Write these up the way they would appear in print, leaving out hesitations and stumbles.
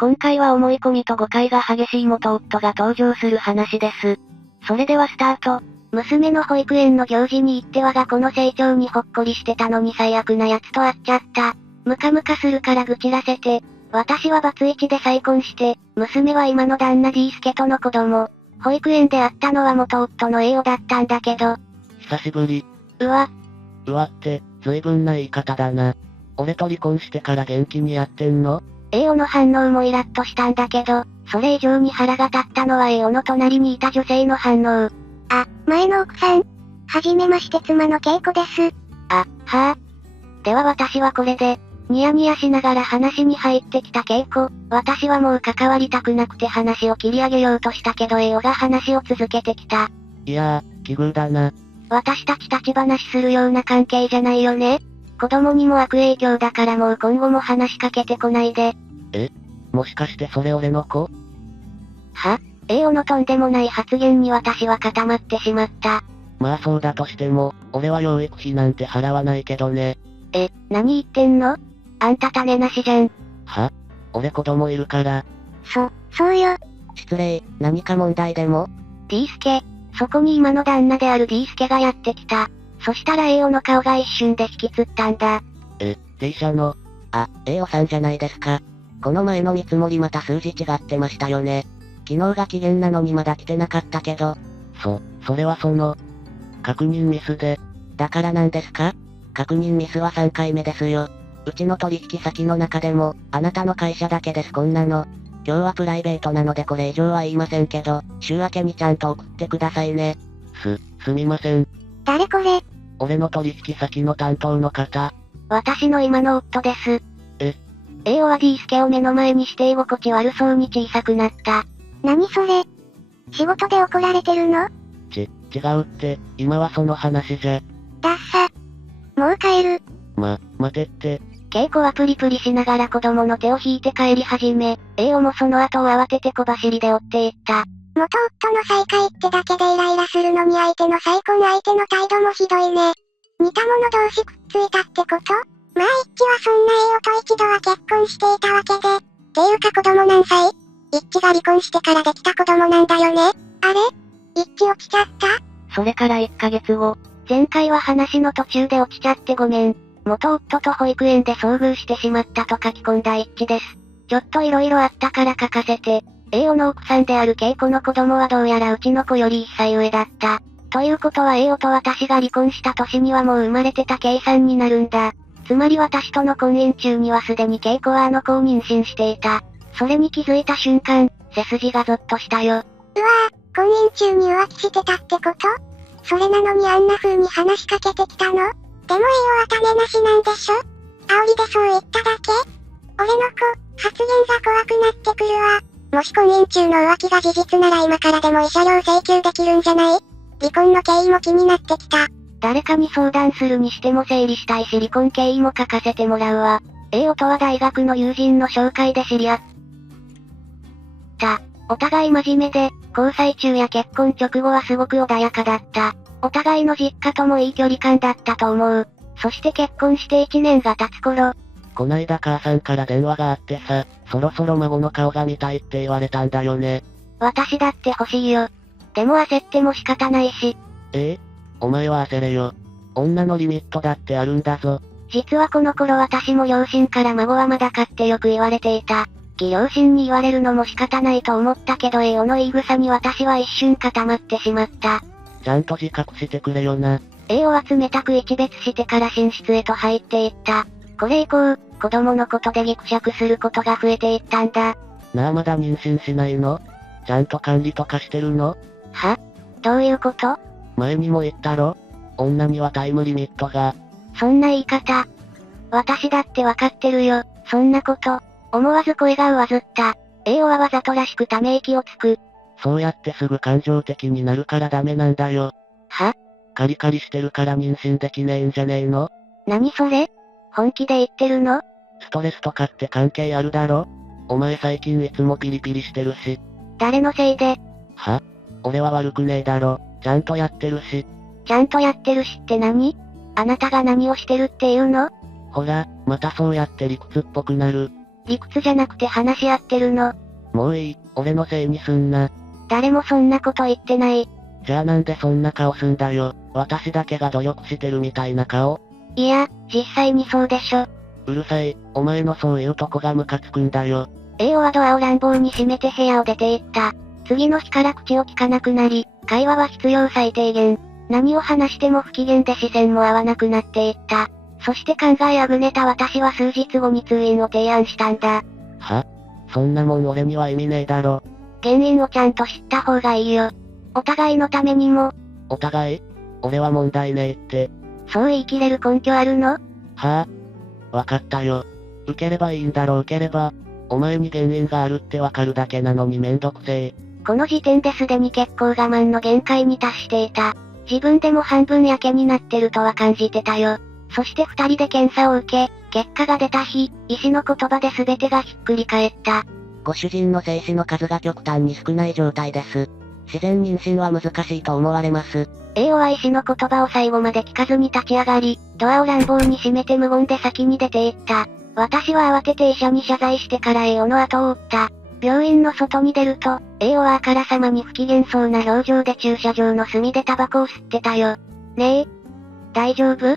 今回は思い込みと誤解が激しい元夫が登場する話です。それではスタート。娘の保育園の行事に行って我が子の成長にほっこりしてたのに最悪なやつと会っちゃった。ムカムカするから愚痴らせて。私はバツイチで再婚して、娘は今の旦那 D 助との子供。保育園で会ったのは元夫の A 男だったんだけど。久しぶり。うわって、随分な言い方だな。俺と離婚してから元気にやってんの？ A 男の反応もイラッとしたんだけど、それ以上に腹が立ったのは A 男の隣にいた女性の反応。前の奥さん。はじめまして妻の恵子です。はぁ。では私はこれで、ニヤニヤしながら話に入ってきた恵子。私はもう関わりたくなくて話を切り上げようとしたけど A 男が話を続けてきた。いやー、奇遇だな。私たち立ち話するような関係じゃないよね。子供にも悪影響だからもう今後も話しかけてこないで。もしかしてそれ俺の子？A 男のとんでもない発言に私は固まってしまった。まあそうだとしても、俺は養育費なんて払わないけどね。何言ってんの？あんた種なしじゃん。俺子供いるから。そうよ。失礼、何か問題でも？ D 助、そこに今の旦那である D 助がやってきた。そしたら A 男の顔が一瞬で引きつったんだ。D 社の、A 男さんじゃないですか。この前の見積もりまた数字違ってましたよね。昨日が期限なのにまだ来てなかったけど。それは確認ミスで。だからなんですか？確認ミスは3回目ですよ。うちの取引先の中でも、あなたの会社だけですこんなの。今日はプライベートなのでこれ以上は言いませんけど、週明けにちゃんと送ってくださいね。すみません。誰これ？俺の取引先の担当の方。私の今の夫です。A 男は D 助を目の前にして居心地悪そうに小さくなった。何それ？仕事で怒られてるの？違うって、今はその話じゃ。ダッサ。もう帰る。待てって。恵子はプリプリしながら子供の手を引いて帰り始め、A 男もその後を慌てて小走りで追っていった。元夫の再会ってだけでイライラするのに相手の再婚相手の態度もひどいね。似た者同士くっついたってこと？まあ一致はそんな A 男と一度は結婚していたわけで。っていうか子供何歳？一致が離婚してからできた子供なんだよね。あれ？一致落ちちゃった？それから1ヶ月後、前回は話の途中で落ちちゃってごめん。元夫と保育園で遭遇してしまったと書き込んだ一致です。ちょっと色々あったから書かせて。A 男の奥さんである恵子の子供はどうやらうちの子より1歳上だった。ということは A 男と私が離婚した年にはもう生まれてた計算になるんだ。つまり私との婚姻中にはすでに恵子はあの子を妊娠していた。それに気づいた瞬間、背筋がゾッとしたよ。婚姻中に浮気してたってこと？それなのにあんな風に話しかけてきたの？でも A 男は種なしなんでしょ？煽りでそう言っただけ？俺の子、発言が怖くなってくるわ。もし婚姻中の浮気が事実なら今からでも慰謝料請求できるんじゃない？離婚の経緯も気になってきた。誰かに相談するにしても整理したいし離婚経緯も書かせてもらうわ。A 男とは大学の友人の紹介で知り合った。お互い真面目で、交際中や結婚直後はすごく穏やかだった。お互いの実家ともいい距離感だったと思う。そして結婚して1年が経つ頃。こないだ母さんから電話があってさ、そろそろ孫の顔が見たいって言われたんだよね。私だって欲しいよ。でも焦っても仕方ないし。お前は焦れよ。女のリミットだってあるんだぞ。実はこの頃私も両親から孫はまだかってよく言われていた。両親に言われるのも仕方ないと思ったけど A 男の言い草に私は一瞬固まってしまった。ちゃんと自覚してくれよな。A 男は冷たく一別してから寝室へと入っていった。これ以降、子供のことでギクシャクすることが増えていったんだ。なあまだ妊娠しないの？ちゃんと管理とかしてるの？どういうこと？前にも言ったろ？女にはタイムリミットが。そんな言い方。私だってわかってるよ、そんなこと。思わず声が上ずった。A 男はわざとらしくため息をつく。そうやってすぐ感情的になるからダメなんだよ。カリカリしてるから妊娠できねえんじゃねえの？何それ？本気で言ってるの？ストレスとかって関係あるだろ？お前最近いつもピリピリしてるし。誰のせいで？俺は悪くねえだろ。ちゃんとやってるし。ちゃんとやってるしって何？あなたが何をしてるっていうの？ほら、またそうやって理屈っぽくなる。理屈じゃなくて話し合ってるの。もういい、俺のせいにすんな。誰もそんなこと言ってない。じゃあなんでそんな顔すんだよ。私だけが努力してるみたいな顔。いや、実際にそうでしょ。うるさい、お前のそういうとこがムカつくんだよ。A はドアを乱暴に閉めて部屋を出て行った。次の日から口を聞かなくなり、会話は必要最低限。何を話しても不機嫌で視線も合わなくなっていった。そして考えあぐねた私は数日後に通院を提案したんだ。は？そんなもん俺には意味ねえだろ。原因をちゃんと知った方がいいよ。お互いのためにも。お互い？俺は問題ねえって。そう言い切れる根拠あるの？はぁ？わかったよ。受ければいいんだろ受ければ。お前に原因があるってわかるだけなのにめんどくせえ。この時点ですでに結構我慢の限界に達していた。自分でも半分やけになってるとは感じてたよ。そして二人で検査を受け、結果が出た日、医師の言葉で全てがひっくり返った。ご主人の精子の数が極端に少ない状態です。自然妊娠は難しいと思われます。A は医師の言葉を最後まで聞かずに立ち上がり、ドアを乱暴に閉めて無言で先に出て行った。私は慌てて医者に謝罪してから A の後を追った。病院の外に出ると、A はあからさまに不機嫌そうな表情で駐車場の隅でタバコを吸ってたよ。ねえ、大丈夫？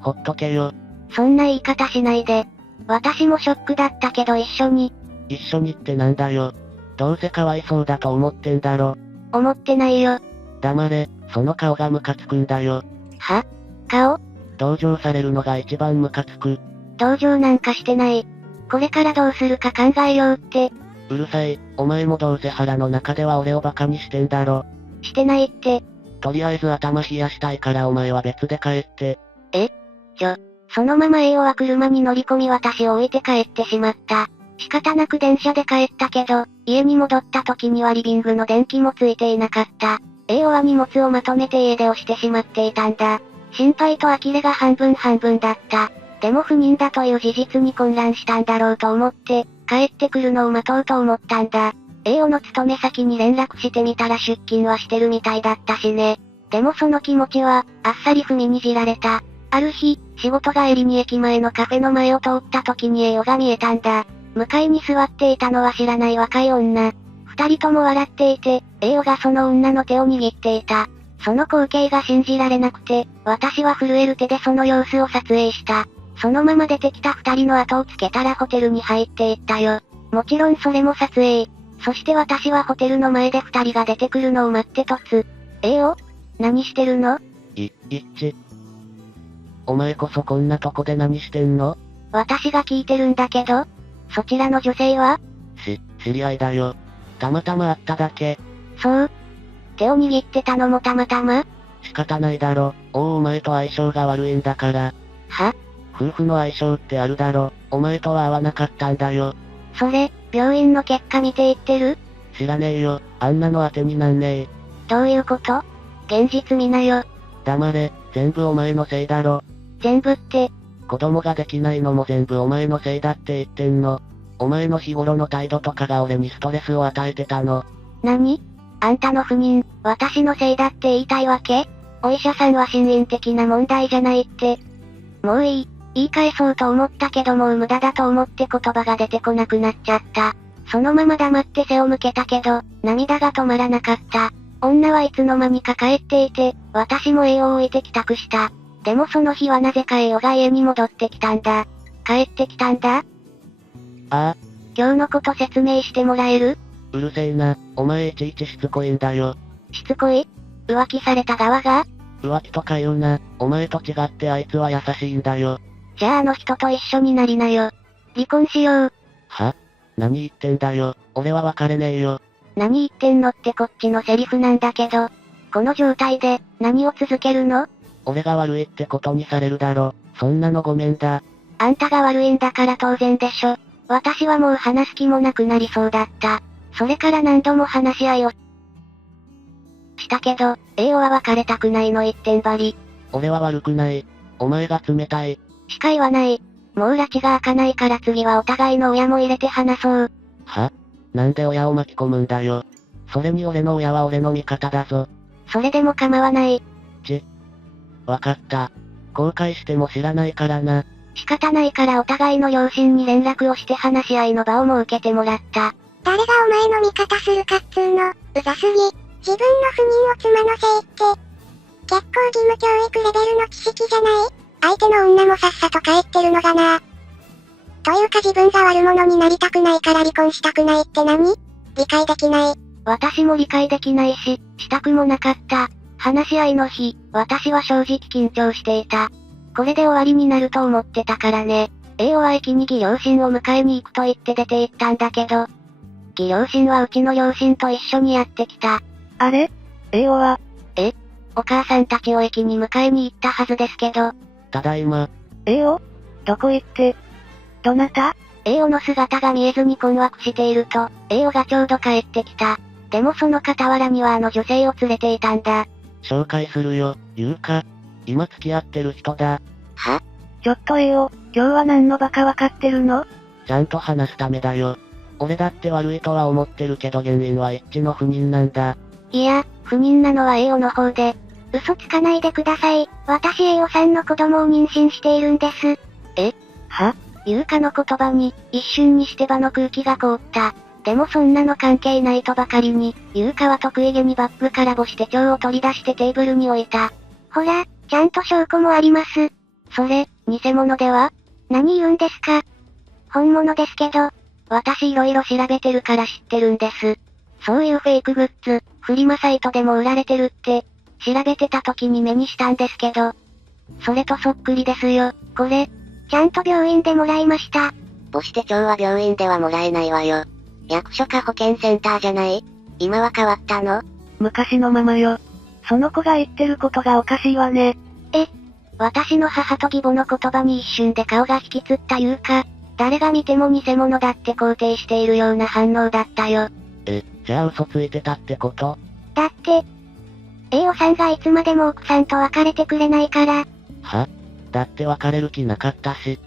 ほっとけよ。そんな言い方しないで。私もショックだったけど一緒に。一緒にってなんだよ。どうせかわいそうだと思ってんだろ。思ってないよ。黙れ、その顔がムカつくんだよ。は？顔？同情されるのが一番ムカつく。同情なんかしてない。これからどうするか考えようって。うるさい、お前もどうせ腹の中では俺をバカにしてんだろ。してないって。とりあえず頭冷やしたいからお前は別で帰って。え？そのまま A は車に乗り込み私を置いて帰ってしまった。仕方なく電車で帰ったけど、家に戻った時にはリビングの電気もついていなかった。A は荷物をまとめて家出をしてしまっていたんだ。心配と呆れが半分半分だった。でも不妊だという事実に混乱したんだろうと思って、帰ってくるのを待とうと思ったんだ。A の勤め先に連絡してみたら出勤はしてるみたいだったしね。でもその気持ちは、あっさり踏みにじられた。ある日、仕事帰りに駅前のカフェの前を通った時に A が見えたんだ。向かいに座っていたのは知らない若い女。二人とも笑っていて、A がその女の手を握っていた。その光景が信じられなくて、私は震える手でその様子を撮影した。そのまま出てきた二人の後をつけたらホテルに入っていったよ。もちろんそれも撮影。そして私はホテルの前で二人が出てくるのを待って突。A を？何してるの？お前こそこんなとこで何してんの？私が聞いてるんだけど、そちらの女性は？知り合いだよ。たまたま会っただけ。そう？手を握ってたのもたまたま？仕方ないだろ。お前と相性が悪いんだから。は？夫婦の相性ってあるだろ。お前とは合わなかったんだよ。それ、病院の結果見て言ってる？知らねえよ。あんなの当てになんねえ。どういうこと？現実見なよ。黙れ、全部お前のせいだろ。全部って、子供ができないのも全部お前のせいだって言ってんの。お前の日頃の態度とかが俺にストレスを与えてたの。何？あんたの不妊、私のせいだって言いたいわけ？お医者さんは心因的な問題じゃないって。もういい。言い返そうと思ったけどもう無駄だと思って言葉が出てこなくなっちゃった。そのまま黙って背を向けたけど、涙が止まらなかった。女はいつの間にか帰っていて、私も A を置いて帰宅した。でもその日はなぜか A が家に戻ってきたんだ。帰ってきたんだ？ああ。今日のこと説明してもらえる？うるせえな、お前いちいちしつこいんだよ。しつこい？浮気された側が？浮気とか言うな、お前と違ってあいつは優しいんだよ。じゃああの人と一緒になりなよ。離婚しよう。は？何言ってんだよ、俺は別れねえよ。何言ってんのってこっちのセリフなんだけど、この状態で、何を続けるの？俺が悪いってことにされるだろ、そんなのごめんだ。あんたが悪いんだから当然でしょ。私はもう話す気もなくなりそうだった。それから何度も話し合いをしたけど、A は別れたくないの一点張り。俺は悪くない。お前が冷たい。しか言わない。もう拉致が開かないから次はお互いの親も入れて話そう。は？なんで親を巻き込むんだよ。それに俺の親は俺の味方だぞ。それでも構わない。わかった。後悔しても知らないからな。仕方ないからお互いの両親に連絡をして話し合いの場を設けてもらった。誰がお前の味方するかっつーの、うざすぎ。自分の不妊を妻のせいって。結構義務教育レベルの知識じゃない？相手の女もさっさと帰ってるのがな。というか自分が悪者になりたくないから離婚したくないって何？理解できない。私も理解できないし、したくもなかった。話し合いの日、私は正直緊張していた。これで終わりになると思ってたからね。A は駅に義両親を迎えに行くと言って出て行ったんだけど、義両親はうちの両親と一緒にやってきた。あれ？ A は？お母さんたちを駅に迎えに行ったはずですけど。ただいま。A を？どこ行って？どなた？ A の姿が見えずに困惑していると、A がちょうど帰ってきた。でもその傍らにはあの女性を連れていたんだ。紹介するよ、ゆうか。今付き合ってる人だ。は？ちょっと A を、今日は何のバカわかってるの？ちゃんと話すためだよ。俺だって悪いとは思ってるけど原因は一致の不妊なんだ。いや、不妊なのは A の方で。嘘つかないでください。私 A さんの子供を妊娠しているんです。は？優香の言葉に、一瞬にして場の空気が凍った。でもそんなの関係ないとばかりに、優香は得意げにバッグから母子手帳を取り出してテーブルに置いた。ほら、ちゃんと証拠もあります。それ、偽物では？何言うんですか？本物ですけど。私色々調べてるから知ってるんです。そういうフェイクグッズ、フリマサイトでも売られてるって、調べてた時に目にしたんですけど。それとそっくりですよ、これ。ちゃんと病院でもらいました。母子手帳は病院ではもらえないわよ。役所か保健センターじゃない？今は変わったの？昔のままよ。その子が言ってることがおかしいわね。私の母と義母の言葉に一瞬で顔が引きつった優香。誰が見ても偽物だって肯定しているような反応だったよ。じゃあ嘘ついてたってこと？だって、A さんがいつまでも奥さんと別れてくれないから。は？だって別れる気なかったし。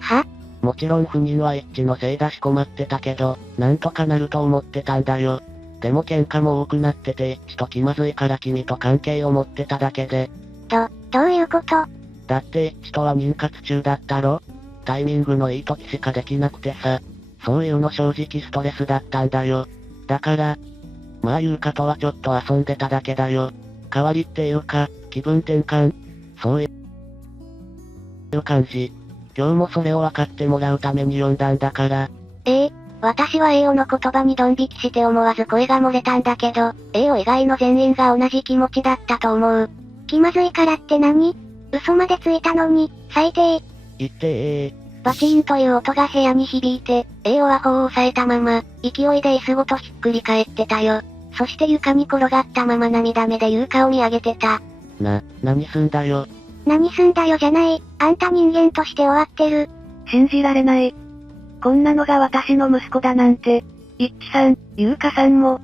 は？もちろん不妊は一致のせいだし困ってたけど、なんとかなると思ってたんだよ。でも喧嘩も多くなってて一致と気まずいから君と関係を持ってただけで。どういうこと？だって一致とは妊活中だったろ？タイミングのいい時しかできなくてさ。そういうの正直ストレスだったんだよ。だから、まあ優香とはちょっと遊んでただけだよ。代わりっていうか、気分転換。そういう感じ。今日もそれを分かってもらうために呼んだんだから。私は A の言葉にドン引きして思わず声が漏れたんだけど、A 以外の全員が同じ気持ちだったと思う。気まずいからって何？嘘までついたのに、最低。言ってバチーンという音が部屋に響いて、A は頬を押さえたまま、勢いで椅子ごとひっくり返ってたよ。そして床に転がったまま涙目で優香を見上げてた。何すんだよ。何すんだよじゃない。あんた人間として終わってる。信じられない。こんなのが私の息子だなんて。一致さん、優香さんも。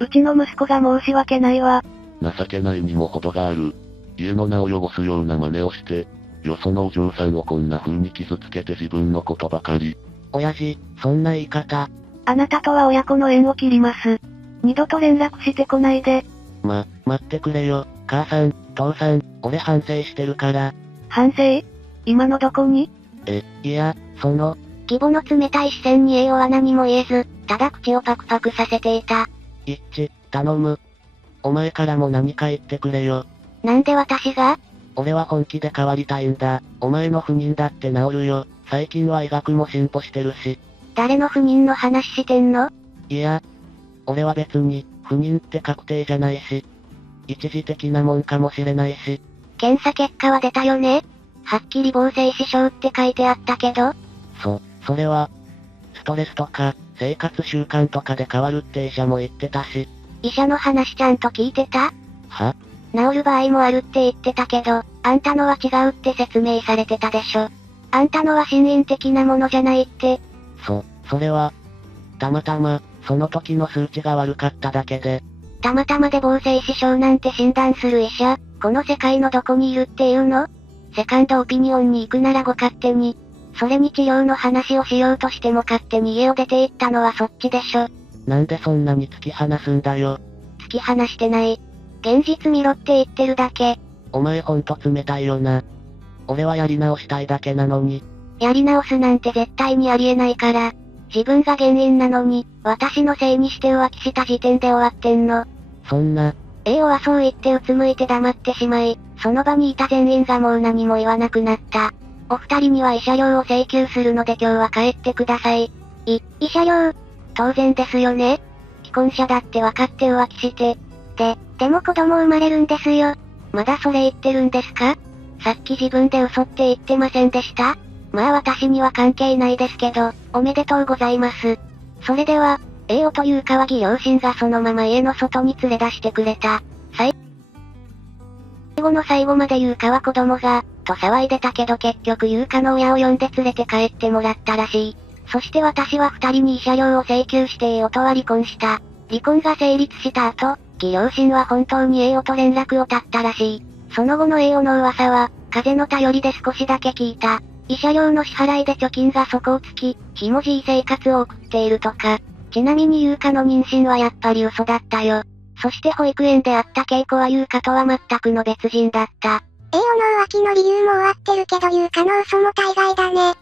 うちの息子が申し訳ないわ。情けないにも程がある。家の名を汚すような真似をして、よそのお嬢さんをこんな風に傷つけて自分のことばかり。親父、そんな言い方。あなたとは親子の縁を切ります。二度と連絡してこないで。待ってくれよ。母さん、父さん、俺反省してるから。反省？今のどこに？いや、義母の冷たい視線に A は何も言えず、ただ口をパクパクさせていた。一致、頼む。お前からも何か言ってくれよ。なんで私が？俺は本気で変わりたいんだ。お前の不妊だって治るよ。最近は医学も進歩してるし。誰の不妊の話してんの？いや、俺は別に、不妊って確定じゃないし、一時的なもんかもしれないし。検査結果は出たよね？はっきり防精子症って書いてあったけど。それは、ストレスとか、生活習慣とかで変わるって医者も言ってたし。医者の話ちゃんと聞いてた？は？治る場合もあるって言ってたけど、あんたのは違うって説明されてたでしょ。あんたのは心因的なものじゃないって。それは、たまたま、その時の数値が悪かっただけで。たまたまで防精子症なんて診断する医者、この世界のどこにいるっていうの？セカンドオピニオンに行くならご勝手に。それに治療の話をしようとしても勝手に家を出て行ったのはそっちでしょ。なんでそんなに突き放すんだよ。突き放してない。現実見ろって言ってるだけ。お前ほんと冷たいよな。俺はやり直したいだけなのに。やり直すなんて絶対にありえないから。自分が原因なのに、私のせいにして浮気した時点で終わってんの。そんな。A はそう言ってうつむいて黙ってしまい、その場にいた全員がもう何も言わなくなった。お二人には慰謝料を請求するので今日は帰ってください。慰謝料？当然ですよね。既婚者だって分かって浮気して。でも子供生まれるんですよ。まだそれ言ってるんですか？さっき自分で嘘って言ってませんでした？まあ私には関係ないですけど、おめでとうございます。それでは、A という川義両親がそのまま家の外に連れ出してくれた。最後の最後まで優香は子供が、と騒いでたけど結局優香の親を呼んで連れて帰ってもらったらしい。そして私は二人に慰謝料を請求して A とは離婚した。離婚が成立した後、義両親は本当に A と連絡を絶ったらしい。その後の A の噂は、風の便りで少しだけ聞いた。慰謝料の支払いで貯金が底をつき、ひもじい生活を送っているとか。ちなみに優香の妊娠はやっぱり嘘だったよ。そして保育園で会った恵子は優香とは全くの別人だった。A の浮気の理由も終わってるけど優香の嘘も大概だね。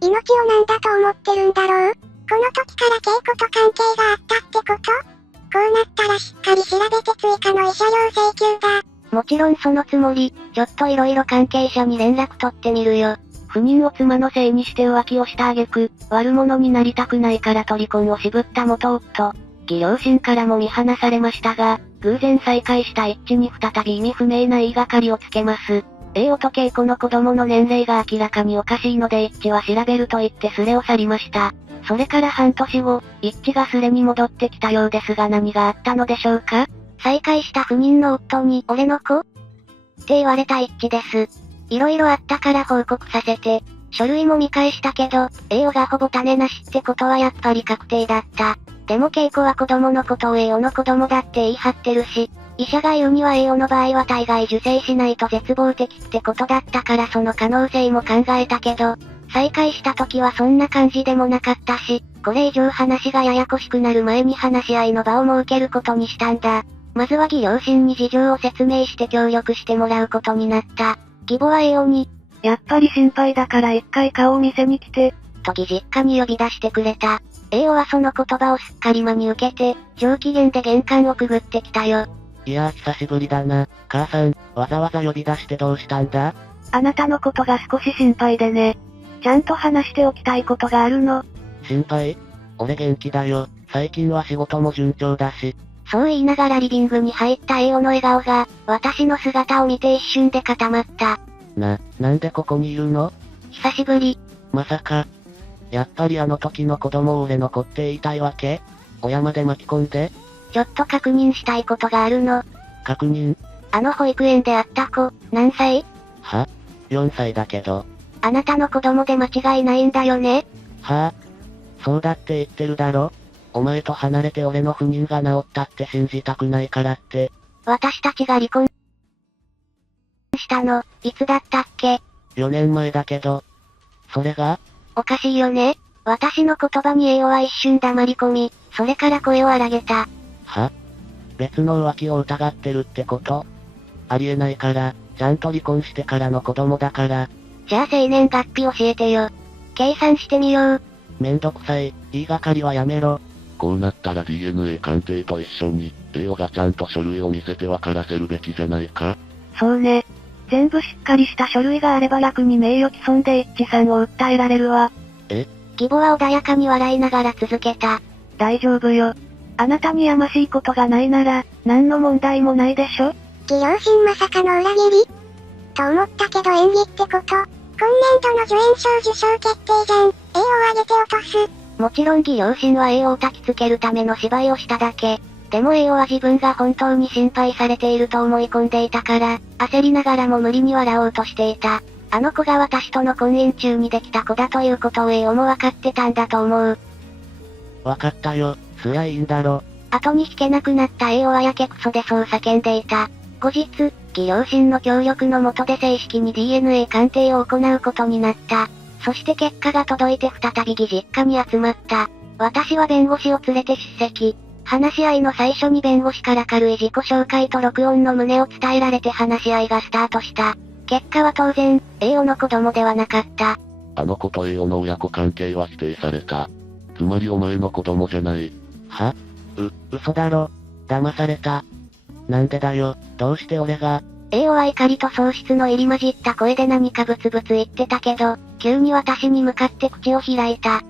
命を何だと思ってるんだろう？この時から恵子と関係があったってこと？こうなったらしっかり調べて追加の慰謝料請求だ。もちろんそのつもり、ちょっと色々関係者に連絡取ってみるよ。不妊を妻のせいにして浮気をした挙句、悪者になりたくないからと離婚を渋った元夫。義両親からも見放されましたが、偶然再会した一致に再び意味不明な言いがかりをつけます。A と恵子の子供の年齢が明らかにおかしいので一致は調べると言ってスレを去りました。それから半年後、一致がスレに戻ってきたようですが何があったのでしょうか？再会した不妊の夫に、俺の子？って言われた一致です。色々あったから報告させて。書類も見返したけど、A がほぼ種なしってことはやっぱり確定だった。でも恵子は子供のことを A の子供だって言い張ってるし、医者が言うには A の場合は大概受精しないと絶望的ってことだったからその可能性も考えたけど、再会した時はそんな感じでもなかったし、これ以上話がややこしくなる前に話し合いの場を設けることにしたんだ。まずは義両親に事情を説明して協力してもらうことになった。義母は A に、やっぱり心配だから一回顔を見せに来て、と義実家に呼び出してくれた。A はその言葉をすっかり真に受けて、上機嫌で玄関をくぐってきたよ。いやー久しぶりだな。母さん、わざわざ呼び出してどうしたんだ？あなたのことが少し心配でね。ちゃんと話しておきたいことがあるの。心配？俺元気だよ。最近は仕事も順調だし。そう言いながらリビングに入った A の笑顔が、私の姿を見て一瞬で固まった。なんでここにいるの？久しぶり。まさか。やっぱりあの時の子供を俺の子って言いたいわけ？親まで巻き込んで？ちょっと確認したいことがあるの。確認？あの保育園で会った子、何歳？は？ 4 歳だけど。あなたの子供で間違いないんだよね？はぁ？そうだって言ってるだろ？お前と離れて俺の不妊が治ったって信じたくないからって。私たちが離婚したの、いつだったっけ？4年前だけど。それが？おかしいよね。私の言葉に A は一瞬黙り込み、それから声を荒げた。は？別の浮気を疑ってるってこと？ありえないから、ちゃんと離婚してからの子供だから。じゃあ生年月日教えてよ。計算してみよう。めんどくさい、言いがかりはやめろ。こうなったら DNA 鑑定と一緒に、A がちゃんと書類を見せて分からせるべきじゃないか？そうね。全部しっかりした書類があれば楽に名誉毀損で一致さんを訴えられるわ。え？義母は穏やかに笑いながら続けた。大丈夫よ。あなたにやましいことがないなら、何の問題もないでしょ？義両親まさかの裏切り？と思ったけど演技ってこと？今年度の助演賞受賞決定じゃん。A を上げて落とす。もちろん義両親は A を焚きつけるための芝居をしただけ。でも A は自分が本当に心配されていると思い込んでいたから、焦りながらも無理に笑おうとしていた。あの子が私との婚姻中にできた子だということを A も分かってたんだと思う。分かったよ、すりゃいいんだろ。後に引けなくなった A はやけくそでそう叫んでいた。後日、義両親の協力の下で正式に DNA 鑑定を行うことになった。そして結果が届いて再び義実家に集まった。私は弁護士を連れて出席。話し合いの最初に弁護士から軽い自己紹介と録音の旨を伝えられて話し合いがスタートした。結果は当然、栄養の子供ではなかった。あの子と栄養の親子関係は否定された。つまりお前の子供じゃない。は？嘘だろ。騙された。なんでだよ、どうして俺が。栄養は怒りと喪失の入り混じった声で何かブツブツ言ってたけど、急に私に向かって口を開いた。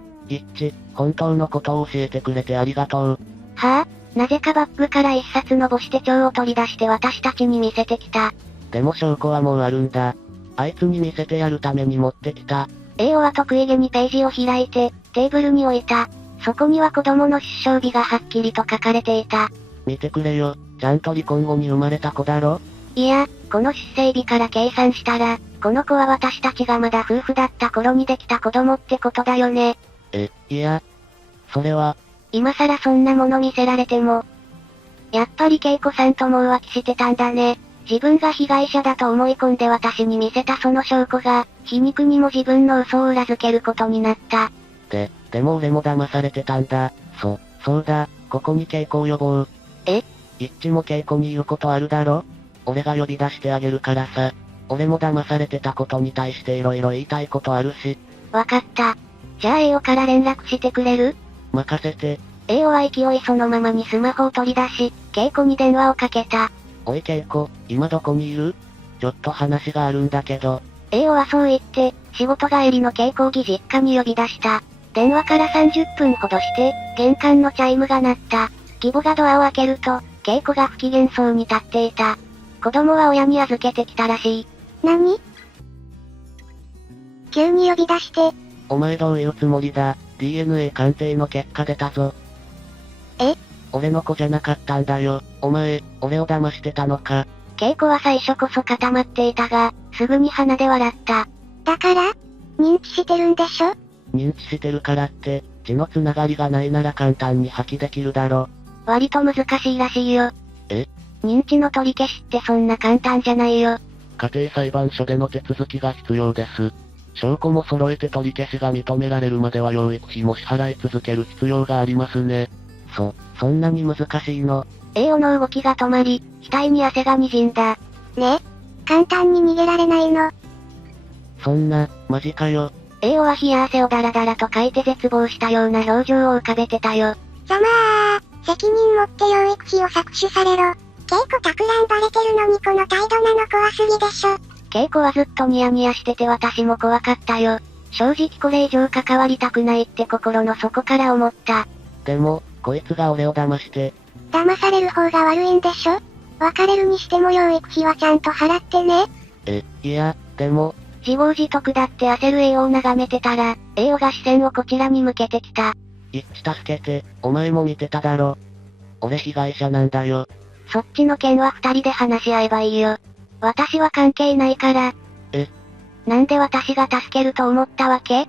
本当のことを教えてくれてありがとう。はぁ、なぜかバッグから一冊の母子手帳を取り出して私たちに見せてきた。でも証拠はもうあるんだ。あいつに見せてやるために持ってきた。栄養は得意げにページを開いて、テーブルに置いた。そこには子供の出生日がはっきりと書かれていた。見てくれよ、ちゃんと離婚後に生まれた子だろ？いや、この出生日から計算したら、この子は私たちがまだ夫婦だった頃にできた子供ってことだよね。いや、それは。今さらそんなもの見せられても。やっぱり恵子さんとも浮気してたんだね。自分が被害者だと思い込んで私に見せたその証拠が、皮肉にも自分の嘘を裏付けることになった。でも俺も騙されてたんだ。そうだ、ここに恵子を呼ぼう。一致も恵子に言うことあるだろ？俺が呼び出してあげるからさ。俺も騙されてたことに対して色々言いたいことあるし。わかった。じゃあ栄養から連絡してくれる？任せて。栄養は勢いそのままにスマホを取り出し、恵子に電話をかけた。おい恵子、今どこにいる？ちょっと話があるんだけど。栄養はそう言って、仕事帰りの恵子を実家に呼び出した。電話から30分ほどして、玄関のチャイムが鳴った。義母がドアを開けると、恵子が不機嫌そうに立っていた。子供は親に預けてきたらしい。何？急に呼び出して。お前どういうつもりだ？ DNA 鑑定の結果出たぞ。俺の子じゃなかったんだよ。お前、俺を騙してたのか。恵子は最初こそ固まっていたが、すぐに鼻で笑った。だから？認知してるんでしょ？認知してるからって、血のつながりがないなら簡単に破棄できるだろ。割と難しいらしいよ。認知の取り消しってそんな簡単じゃないよ。家庭裁判所での手続きが必要です。証拠も揃えて取り消しが認められるまでは養育費も支払い続ける必要がありますね。そんなに難しいの？栄養の動きが止まり、額に汗が滲んだ。ね？簡単に逃げられないの？そんな、マジかよ。栄養は冷や汗をダラダラとかいて絶望したような表情を浮かべてたよ。ざまー、責任持って養育費を搾取されろ。恵子たくらんバレてるのにこの態度なの怖すぎでしょ。恵子はずっとニヤニヤしてて私も怖かったよ。正直これ以上関わりたくないって心の底から思った。でも、こいつが俺を騙して。騙される方が悪いんでしょ？別れるにしても養育費はちゃんと払ってね。いや、でも。自業自得だって焦る栄養を眺めてたら、栄養が視線をこちらに向けてきた。一致助けて、お前も見てただろ。俺被害者なんだよ。そっちの件は二人で話し合えばいいよ。私は関係ないから。なんで私が助けると思ったわけ？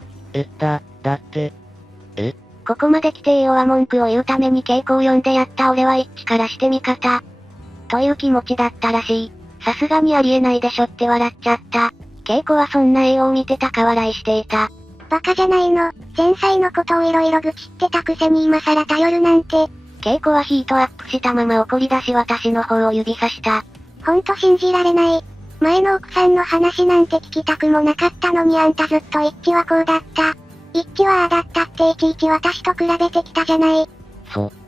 だって。ここまで来て栄養は文句を言うために恵子を呼んでやった俺は一致からして味方。という気持ちだったらしい。さすがにありえないでしょって笑っちゃった。恵子はそんな栄養を見て高笑いしていた。バカじゃないの。前妻のことをいろいろ愚痴ってたくせに今更頼るなんて。恵子はヒートアップしたまま怒り出し私の方を指さした。ほんと信じられない。前の奥さんの話なんて聞きたくもなかったのにあんたずっと一致はこうだった。一致はああだったっていちいち私と比べてきたじゃない。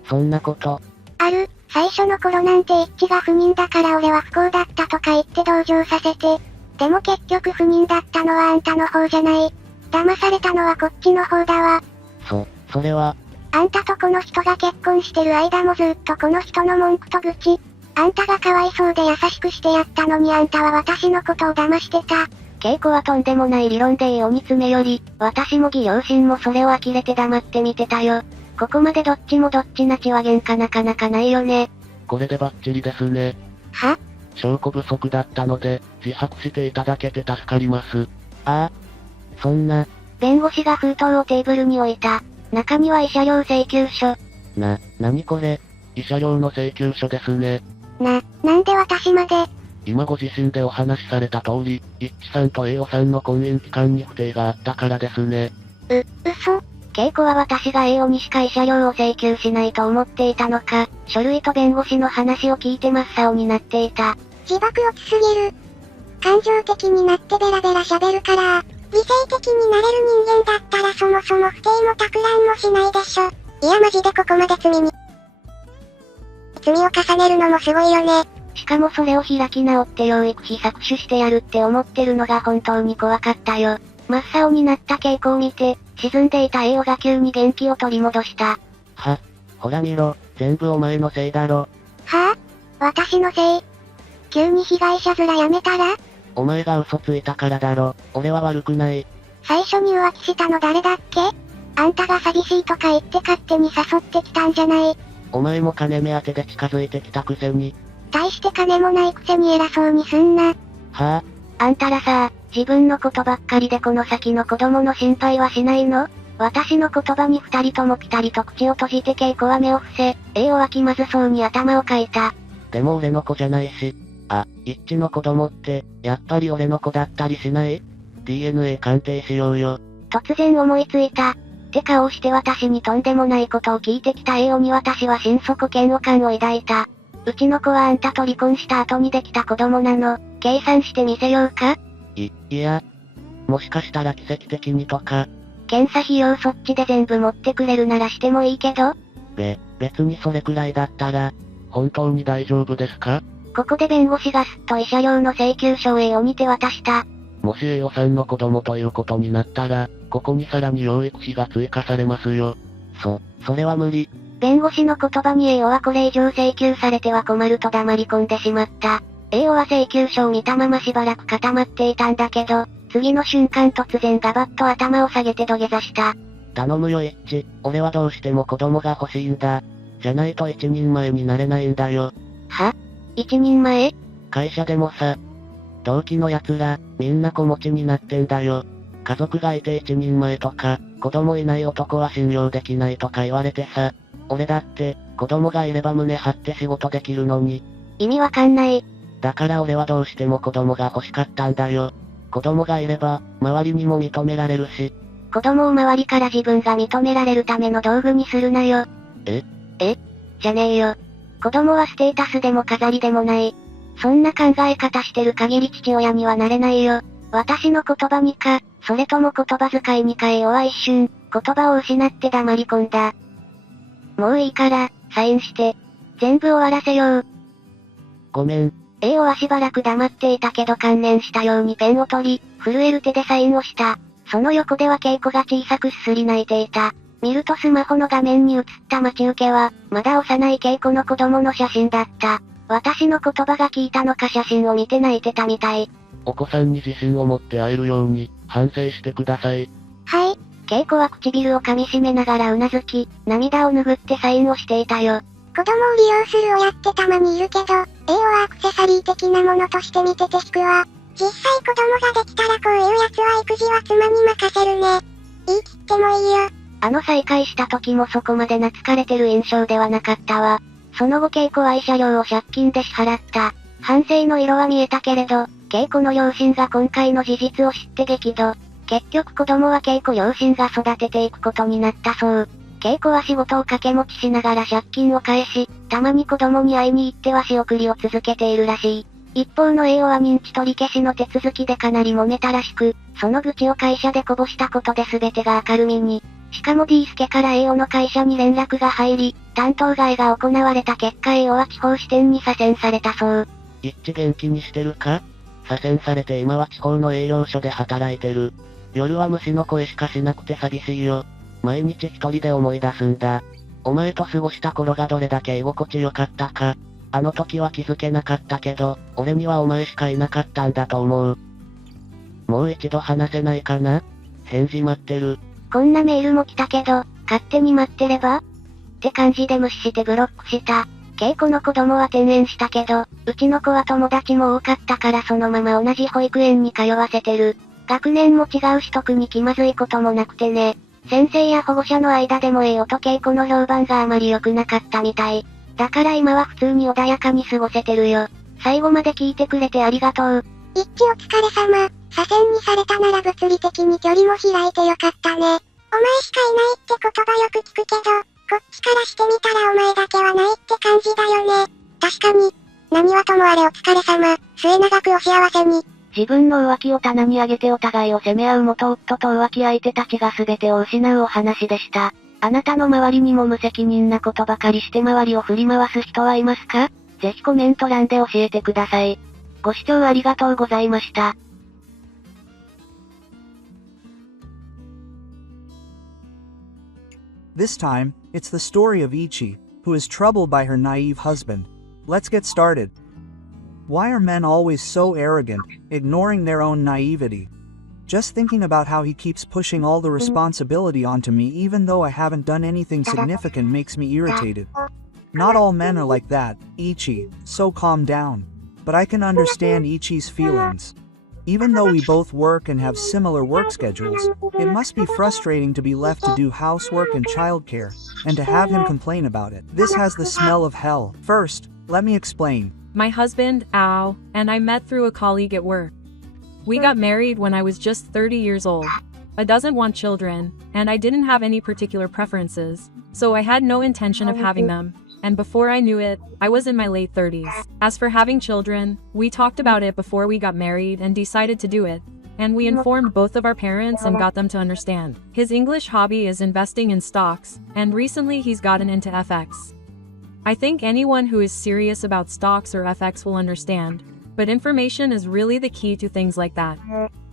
そんなこと。ある、最初の頃なんて一致が不妊だから俺は不幸だったとか言って同情させて。でも結局不妊だったのはあんたの方じゃない。騙されたのはこっちの方だわ。それは。あんたとこの人が結婚してる間もずっとこの人の文句と愚痴。あんたがかわいそうで優しくしてやったのにあんたは私のことを騙してた。恵子はとんでもない理論で栄養に詰め寄り、私も義両親もそれを呆れて黙って見てたよ。ここまでどっちもどっちな血は喧嘩なかなかないよね。これでバッチリですね。は？証拠不足だったので、自白していただけて助かります。ああ。そんな。弁護士が封筒をテーブルに置いた。中には慰謝料請求書。何これ？慰謝料の請求書ですね。なんで私まで？今ご自身でお話しされた通り、一致さんと栄養さんの婚姻期間に不定があったからですね。嘘？恵子は私が栄養にしか慰謝料を請求しないと思っていたのか、書類と弁護士の話を聞いて真っ青になっていた。自爆落ちすぎる。感情的になってベラベラ喋るから、理性的になれる人間だったらそもそも不敬も託卵もしないでしょ。いやマジでここまで罪を重ねるのもすごいよね。しかもそれを開き直って養育費搾取してやるって思ってるのが本当に怖かったよ。真っ青になった稽古を見て、沈んでいた栄養が急に元気を取り戻した。ほら見ろ、全部お前のせいだろ。はぁ、私のせい。急に被害者面やめたら？お前が嘘ついたからだろ、俺は悪くない。最初に浮気したの誰だっけ？あんたが寂しいとか言って勝手に誘ってきたんじゃない？お前も金目当てで近づいてきたくせに。大して金もないくせに偉そうにすんな。はぁ、あんたらさ、自分のことばっかりでこの先の子供の心配はしないの？私の言葉に二人ともピタリと口を閉じて稽古は目を伏せ、Aは気まずそうに頭をかいた。でも俺の子じゃないし。一致の子供って、やっぱり俺の子だったりしない？ DNA 鑑定しようよ。突然思いついた。って顔をして私にとんでもないことを聞いてきた A に私は心底嫌悪感を抱いた。うちの子はあんたと離婚した後にできた子供なの。計算してみせようか？いや、もしかしたら奇跡的にとか。検査費用そっちで全部持ってくれるならしてもいいけど？別にそれくらいだったら、本当に大丈夫ですか？ここで弁護士がすっと慰謝料の請求書を A に手渡した。もし A さんの子供ということになったら、ここにさらに養育費が追加されますよ。それは無理。弁護士の言葉に A はこれ以上請求されては困ると黙り込んでしまった。A は請求書を見たまましばらく固まっていたんだけど、次の瞬間突然ガバッと頭を下げて土下座した。頼むよ一致、俺はどうしても子供が欲しいんだ。じゃないと一人前になれないんだよ。は？一人前？会社でもさ、同期の奴ら、みんな子持ちになってんだよ。家族がいて一人前とか、子供いない男は信用できないとか言われてさ、俺だって、子供がいれば胸張って仕事できるのに。意味わかんない。だから俺はどうしても子供が欲しかったんだよ。子供がいれば、周りにも認められるし。子供を周りから自分が認められるための道具にするなよ。じゃねえよ。子供はステータスでも飾りでもない。そんな考え方してる限り父親にはなれないよ。私の言葉にか、それとも言葉遣いにか A は一瞬、言葉を失って黙り込んだ。もういいから、サインして。全部終わらせよう。ごめん。A はしばらく黙っていたけど観念したようにペンを取り、震える手でサインをした。その横ではケイコが小さくすすり泣いていた。見るとスマホの画面に映った待ち受けは、まだ幼いケイコの子供の写真だった。私の言葉が効いたのか写真を見て泣いてたみたい。お子さんに自信を持って会えるように、反省してください。はい。ケイコは唇を噛み締めながらうなずき、涙を拭ってサインをしていたよ。子供を利用する親ってたまにいるけど、A はアクセサリー的なものとして見てて引くわ。実際子供ができたらこういうやつは育児は妻に任せるね。言い切ってもいいよ。再会した時もそこまで懐かれてる印象ではなかったわ。その後ケイコは慰謝料を借金で支払った。反省の色は見えたけれど、ケイコの両親が今回の事実を知って激怒。結局子供はケイコ両親が育てていくことになったそう。ケイコは仕事を掛け持ちしながら借金を返し、たまに子供に会いに行っては仕送りを続けているらしい。一方の A は認知取り消しの手続きでかなり揉めたらしく、その愚痴を会社でこぼしたことで全てが明るみに。しかも D 助から A の会社に連絡が入り、担当替えが行われた結果 A は地方支店に左遷されたそう。一致元気にしてるか？左遷されて今は地方の営業所で働いてる。夜は虫の声しかしなくて寂しいよ。毎日一人で思い出すんだ。お前と過ごした頃がどれだけ居心地よかったか。あの時は気づけなかったけど、俺にはお前しかいなかったんだと思う。もう一度話せないかな？返事待ってる。こんなメールも来たけど、勝手に待ってれば？って感じで無視してブロックした。ケイコの子供は転園したけど、うちの子は友達も多かったからそのまま同じ保育園に通わせてる。学年も違うし特に気まずいこともなくてね。先生や保護者の間でもAとケイコの評判があまり良くなかったみたい。だから今は普通に穏やかに過ごせてるよ。最後まで聞いてくれてありがとう。一致お疲れ様。左遷にされたなら物理的に距離も開いてよかったね。お前しかいないって言葉よく聞くけど、こっちからしてみたらお前だけはないって感じだよね。確かに。何はともあれお疲れ様。末永くお幸せに。自分の浮気を棚に上げてお互いを責め合う元夫と浮気相手たちが全てを失うお話でした。あなたの周りにも無責任なことばかりして周りを振り回す人はいますか？ぜひコメント欄で教えてください。ご視聴ありがとうございました。This time, it's the story of 2ch, who is troubled by her naive husband. Let's get started. Why are men always so arrogant, ignoring their own naivety? Just thinking about how he keeps pushing all the responsibility onto me even though I haven't done anything significant makes me irritated. Not all men are like that, 2ch, so calm down. But I can understand 2ch's feelings. Even though we both work and have similar work schedules, it must be frustrating to be left to do housework and childcare, and to have him complain about it. This has the smell of hell. First, let me explain. My husband, Ao, and I met through a colleague at work. We got married when I was just 30 years old. I doesn't want children, and I didn't have any particular preferences, so I had no intention of having them. And before I knew it, I was in my late 30s. As for having children, we talked about it before we got married and decided to do it. And we informed both of our parents and got them to understand. His English hobby is investing in stocks, and recently he's gotten into FX. I think anyone who is serious about stocks or FX will understand, but information is really the key to things like that.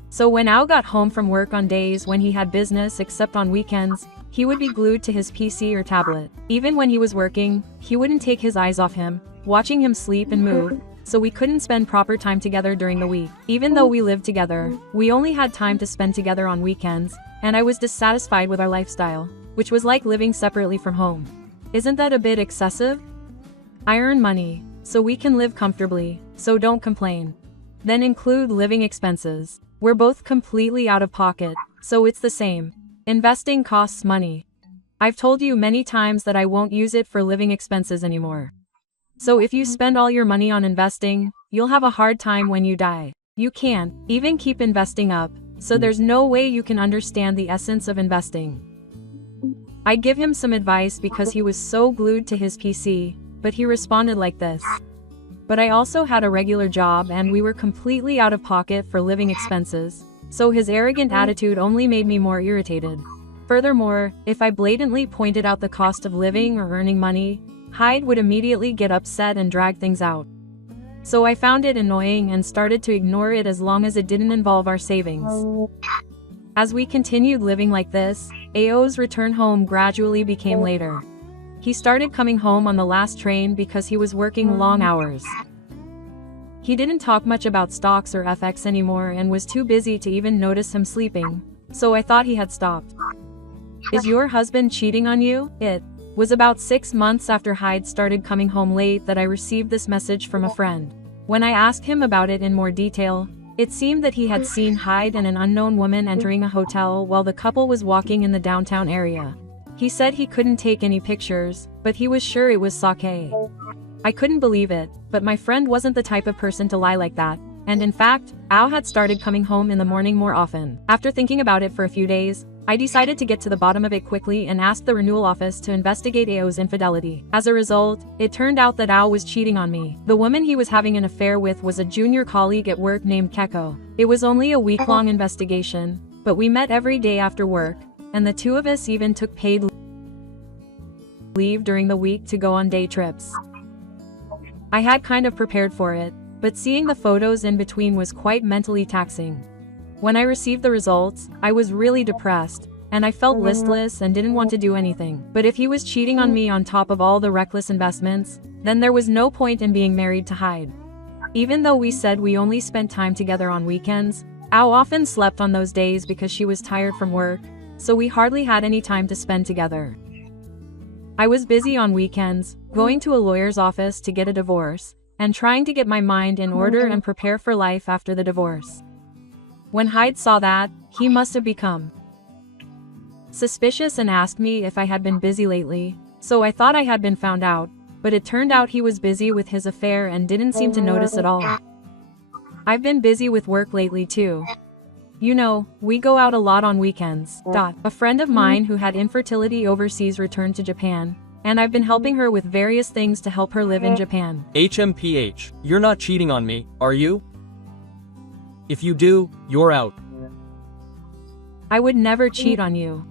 So when Ao got home from work on days when he had business except on weekends, he would be glued to his PC or tablet. Even when he was working, he wouldn't take his eyes off him, watching him sleep and move, so we couldn't spend proper time together during the week. Even though we lived together, we only had time to spend together on weekends, and I was dissatisfied with our lifestyle, which was like living separately from home. Isn't that a bit excessive? I earn money, so we can live comfortably, so don't complain. Then include living expenses. We're both completely out of pocket, so it's the same. Investing costs money. I've told you many times that I won't use it for living expenses anymore. So if you spend all your money on investing, you'll have a hard time when you die. You can't even keep investing up, so there's no way you can understand the essence of investing. I give him some advice because he was so glued to his PC, but he responded like this. But I also had a regular job and we were completely out of pocket for living expenses. So his arrogant attitude only made me more irritated. Furthermore, if I blatantly pointed out the cost of living or earning money, Hyde would immediately get upset and drag things out. So I found it annoying and started to ignore it as long as it didn't involve our savings. As we continued living like this, Ao's return home gradually became later. He started coming home on the last train because he was working long hours. He didn't talk much about stocks or FX anymore and was too busy to even notice him sleeping, so I thought he had stopped. Is your husband cheating on you? It was about 6 months after Hyde started coming home late that I received this message from a friend. When I asked him about it in more detail, it seemed that he had seen Hyde and an unknown woman entering a hotel while the couple was walking in the downtown area. He said he couldn't take any pictures, but he was sure it was sake. I couldn't believe it, but my friend wasn't the type of person to lie like that, and in fact, Ao had started coming home in the morning more often. After thinking about it for a few days, I decided to get to the bottom of it quickly and asked the renewal office to investigate Ao's infidelity. As a result, it turned out that Ao was cheating on me. The woman he was having an affair with was a junior colleague at work named Keko. It was only a week-long investigation, but we met every day after work, and the two of us even took paid leave during the week to go on day trips. I had kind of prepared for it, but seeing the photos in between was quite mentally taxing. When I received the results, I was really depressed, and I felt listless and didn't want to do anything. But if he was cheating on me on top of all the reckless investments, then there was no point in being married to Hyde. Even though we said we only spent time together on weekends, Ao often slept on those days because she was tired from work, so we hardly had any time to spend together. I was busy on weekends, going to a lawyer's office to get a divorce, and trying to get my mind in order and prepare for life after the divorce. When Hyde saw that, he must have become suspicious and asked me if I had been busy lately, so I thought I had been found out, but it turned out he was busy with his affair and didn't seem to notice at all. I've been busy with work lately too. You know, we go out a lot on weekends. A friend of mine who had infertility overseas returned to Japan, and I've been helping her with various things to help her live in Japan. HMPH, you're not cheating on me, are you? If you do, you're out. I would never cheat on you.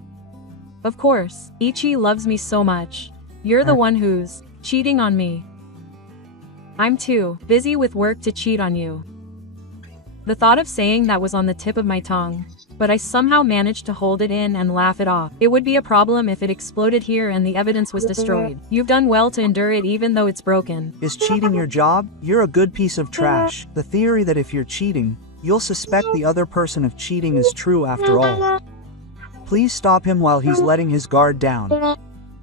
Of course, Ichi loves me so much. You're the one who's cheating on me. I'm too busy with work to cheat on you. The thought of saying that was on the tip of my tongue, but I somehow managed to hold it in and laugh it off. It would be a problem if it exploded here and the evidence was destroyed. You've done well to endure it even though it's broken. Is cheating your job? You're a good piece of trash. The theory that if you're cheating, you'll suspect the other person of cheating is true after all. Please stop him while he's letting his guard down.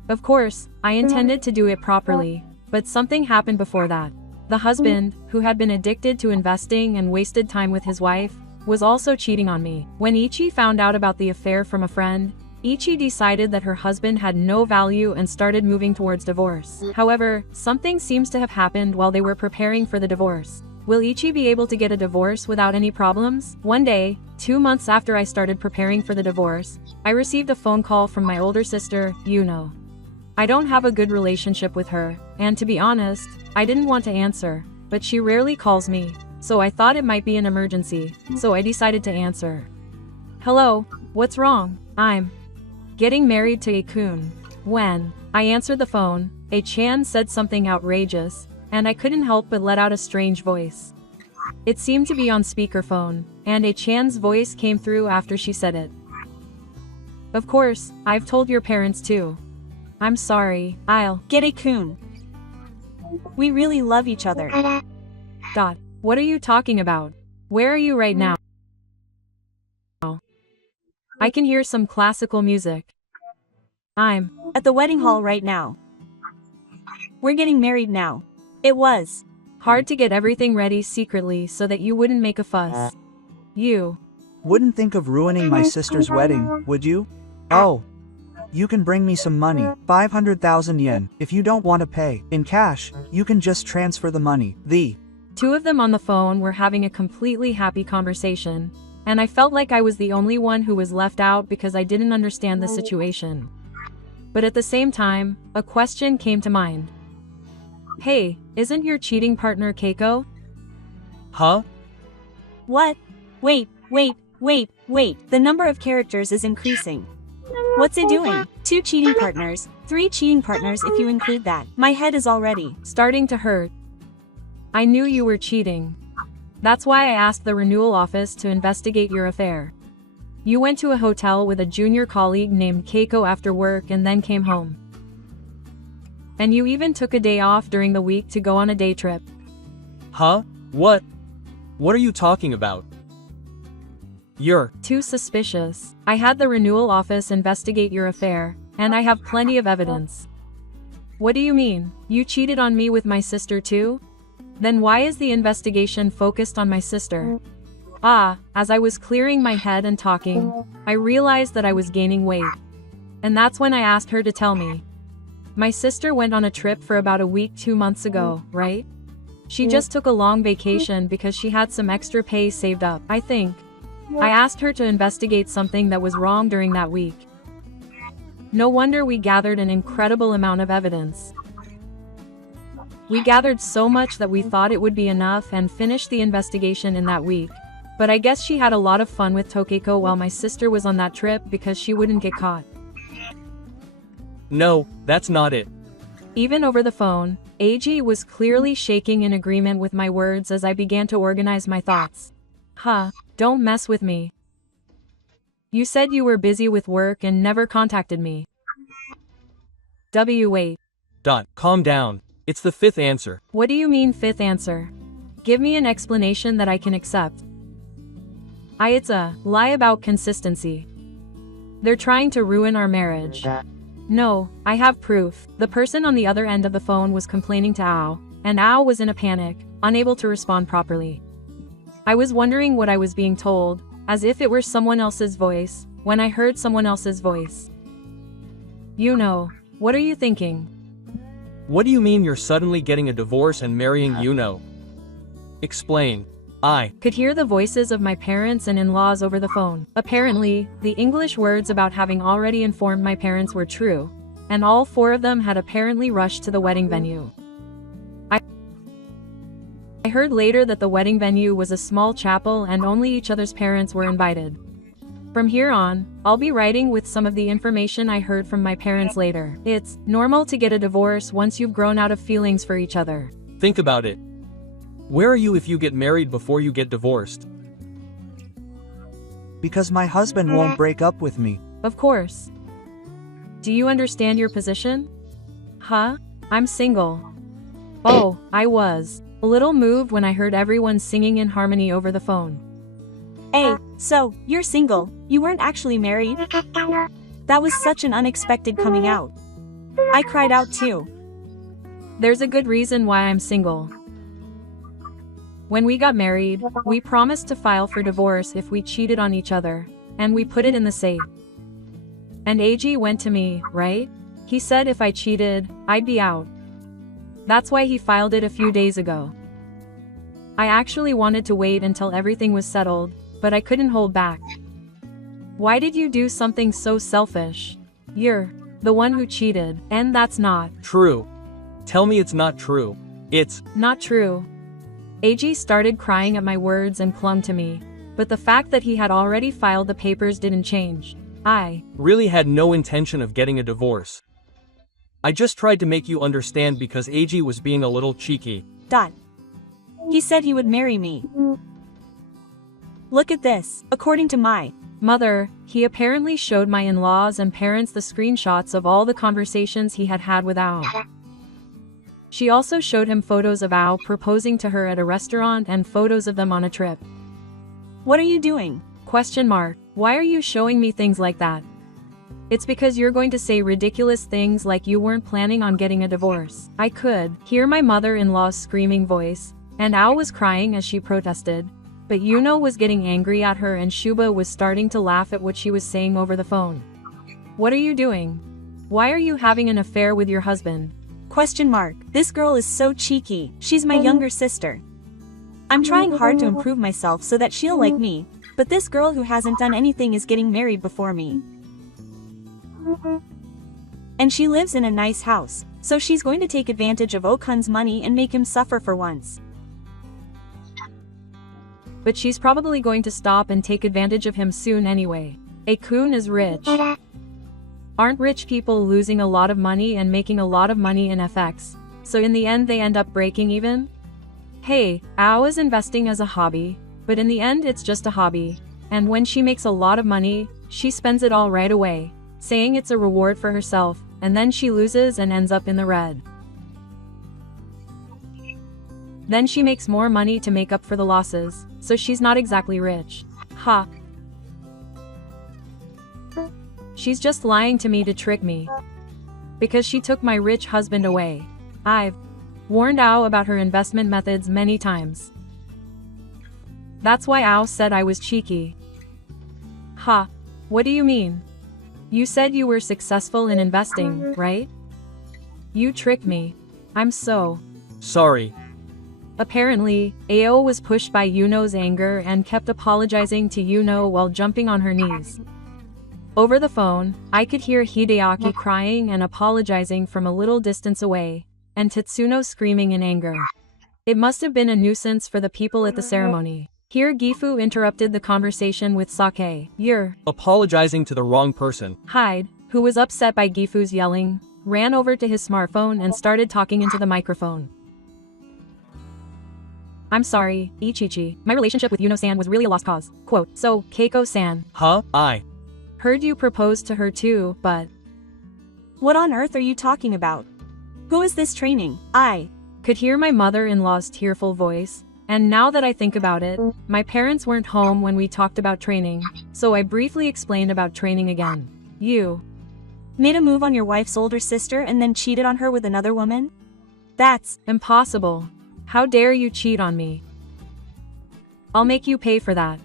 Of course, I intended to do it properly, but something happened before that. The husband, who had been addicted to investing and wasted time with his wife, was also cheating on me. When Ichi found out about the affair from a friend, Ichi decided that her husband had no value and started moving towards divorce. However, something seems to have happened while they were preparing for the divorce. Will Ichi be able to get a divorce without any problems? One day, 2 months after I started preparing for the divorce, I received a phone call from my older sister, Yuno. I don't have a good relationship with her, and to be honest, I didn't want to answer, but she rarely calls me, so I thought it might be an emergency, so I decided to answer. Hello, what's wrong? I'm getting married to A-kun. When I answered the phone, A-chan said something outrageous, and I couldn't help but let out a strange voice. It seemed to be on speakerphone, and A-chan's voice came through after she said it. Of course, I've told your parents too. I'm sorry, I'll get A-kun. We really love each other. What are you talking about? Where are you right now? I can hear some classical music. I'm at the wedding hall right now. We're getting married now. It was hard to get everything ready secretly so that you wouldn't make a fuss. You wouldn't think of ruining my sister's wedding, would you? Oh. You can bring me some money, 500,000 yen, if you don't want to pay. In cash, you can just transfer the money. The two of them on the phone were having a completely happy conversation, and I felt like I was the only one who was left out because I didn't understand the situation. But at the same time, a question came to mind. Hey, isn't your cheating partner Keiko? Huh? What? Wait. The number of characters is increasing. What's it doing? 2 cheating partners, 3 cheating partners if you include that. My head is already starting to hurt. I knew you were cheating. That's why I asked the renewal office to investigate your affair. You went to a hotel with a junior colleague named Keiko after work and then came home. And you even took a day off during the week to go on a day trip. Huh? What? What are you talking about? You're too suspicious. I had the renewal office investigate your affair, and I have plenty of evidence. What do you mean? You cheated on me with my sister too? Then why is the investigation focused on my sister? As I was clearing my head and talking, I realized that I was gaining weight. And that's when I asked her to tell me. My sister went on a trip for about a week 2 months ago, right? She just took a long vacation because she had some extra pay saved up, I think. I asked her to investigate something that was wrong during that week. No wonder we gathered an incredible amount of evidence. We gathered so much that we thought it would be enough and finished the investigation in that week. But I guess she had a lot of fun with Tokeko while my sister was on that trip because she wouldn't get caught. No, that's not it. Even over the phone, AG was clearly shaking in agreement with my words as I began to organize my thoughts. Don't mess with me. You said you were busy with work and never contacted me. Wait. Calm down. It's the 5th answer. What do you mean 5th answer? Give me an explanation that I can accept. It's a lie about consistency. They're trying to ruin our marriage. No, I have proof. The person on the other end of the phone was complaining to Ao, and Ao was in a panic, unable to respond properly. I was wondering what I was being told, as if it were someone else's voice, when I heard someone else's voice. You know, what are you thinking? What do you mean you're suddenly getting a divorce and marrying Yuno? Explain. I could hear the voices of my parents and in-laws over the phone. Apparently, the English words about having already informed my parents were true, and all 4 of them had apparently rushed to the wedding venue. I I heard later that the wedding venue was a small chapel and only each other's parents were invited. From here on, I'll be writing with some of the information I heard from my parents later. It's normal to get a divorce once you've grown out of feelings for each other. Think about it. Where are you if you get married before you get divorced? Because my husband won't break up with me. Of course. Do you understand your position? Huh? I'm single. Oh, I was a little moved when I heard everyone singing in harmony over the phone. Hey, so, you're single, you weren't actually married? That was such an unexpected coming out. I cried out too. There's a good reason why I'm single. When we got married, we promised to file for divorce if we cheated on each other, and we put it in the safe. And AG went to me, right? He said if I cheated, I'd be out. That's why he filed it a few days ago. I actually wanted to wait until everything was settled, but I couldn't hold back. Why did you do something so selfish? You're the one who cheated, and that's not True. Tell me it's not true. It's not true. AG started crying at my words and clung to me, but the fact that he had already filed the papers didn't change. I really had no intention of getting a divorce. I just tried to make you understand because AG was being a little cheeky. He said he would marry me. Look at this. According to my mother, he apparently showed my in-laws and parents the screenshots of all the conversations he had had with Ao. She also showed him photos of Ao proposing to her at a restaurant and photos of them on a trip. What are you doing? Question mark. Why are you showing me things like that? It's because you're going to say ridiculous things like you weren't planning on getting a divorce. I could hear my mother-in-law's screaming voice, and Ao was crying as she protested, but Yuno was getting angry at her and Shuba was starting to laugh at what she was saying over the phone. What are you doing? Why are you having an affair with your husband? Question mark. This girl is so cheeky. She's my younger sister. I'm trying hard to improve myself so that she'll like me, but this girl who hasn't done anything is getting married before me. And she lives in a nice house, so she's going to take advantage of Okun's money and make him suffer for once. But she's probably going to stop and take advantage of him soon anyway. Akun is rich. Aren't rich people losing a lot of money and making a lot of money in FX, so in the end they end up breaking even? Hey, Ao is investing as a hobby, but in the end it's just a hobby, and when she makes a lot of money, she spends it all right away, saying it's a reward for herself, and then she loses and ends up in the red. Then she makes more money to make up for the losses, so she's not exactly rich. Ha. She's just lying to me to trick me. Because she took my rich husband away. I've warned Ao about her investment methods many times. That's why Ao said I was cheeky. Ha. What do you mean? You said you were successful in investing, right? You tricked me. I'm so sorry. Apparently, Ao was pushed by Yuno's anger and kept apologizing to Yuno while jumping on her knees. Over the phone, I could hear Hideaki crying and apologizing from a little distance away, and Tetsuno screaming in anger. It must have been a nuisance for the people at the ceremony. Here Gifu interrupted the conversation with Sake. You're apologizing to the wrong person. Hyde, who was upset by Gifu's yelling, ran over to his smartphone and started talking into the microphone. I'm sorry, Ichichi. My relationship with Yuno-san was really a lost cause. Quote, so, Keiko-san. Huh? I heard you proposed to her too, but what on earth are you talking about? Who is this training? I could hear my mother-in-law's tearful voice, and now that I think about it, my parents weren't home when we talked about training, so I briefly explained about training again. You made a move on your wife's older sister and then cheated on her with another woman? That's impossible. How dare you cheat on me? I'll make you pay for that.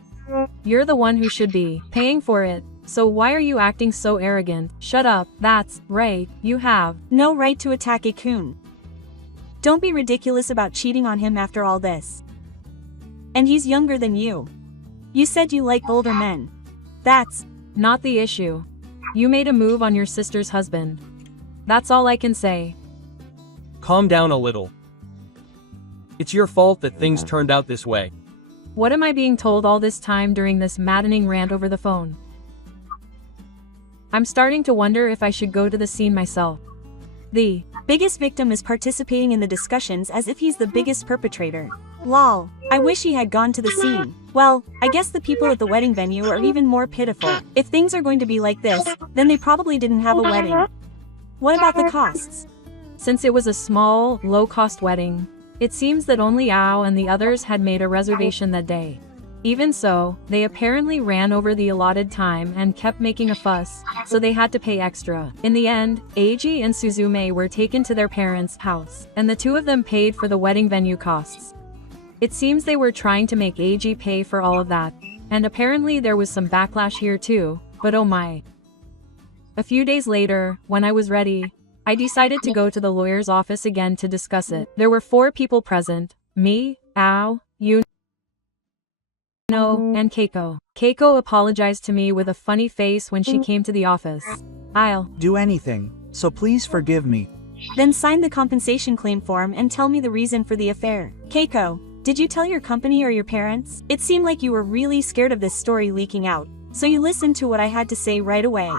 You're the one who should be paying for it, so why are you acting so arrogant? Shut up. That's right, you have no right to attack Akun. Don't be ridiculous about cheating on him after all this. And he's younger than you. You said you like older men. That's not the issue. You made a move on your sister's husband. That's all I can say. Calm down a little. It's your fault that things turned out this way. What am I being told all this time during this maddening rant over the phone? I'm starting to wonder if I should go to the scene myself. The biggest victim is participating in the discussions as if he's the biggest perpetrator. Lol. I wish he had gone to the scene. Well, I guess the people at the wedding venue are even more pitiful. If things are going to be like this, then they probably didn't have a wedding. What about the costs? Since it was a small, low-cost wedding, it seems that only Ao and the others had made a reservation that day. Even so, they apparently ran over the allotted time and kept making a fuss, so they had to pay extra. In the end, Eiji and Suzume were taken to their parents' house, and the two of them paid for the wedding venue costs. It seems they were trying to make Eiji pay for all of that, and apparently there was some backlash here too, but oh my. A few days later, when I was ready, I decided to go to the lawyer's office again to discuss it. There were 4 people present: me, Ao, Yuno, and Keiko. Keiko apologized to me with a funny face when she came to the office. I'll do anything, so please forgive me. Then sign the compensation claim form and tell me the reason for the affair. Keiko, did you tell your company or your parents? It seemed like you were really scared of this story leaking out, so you listened to what I had to say right away.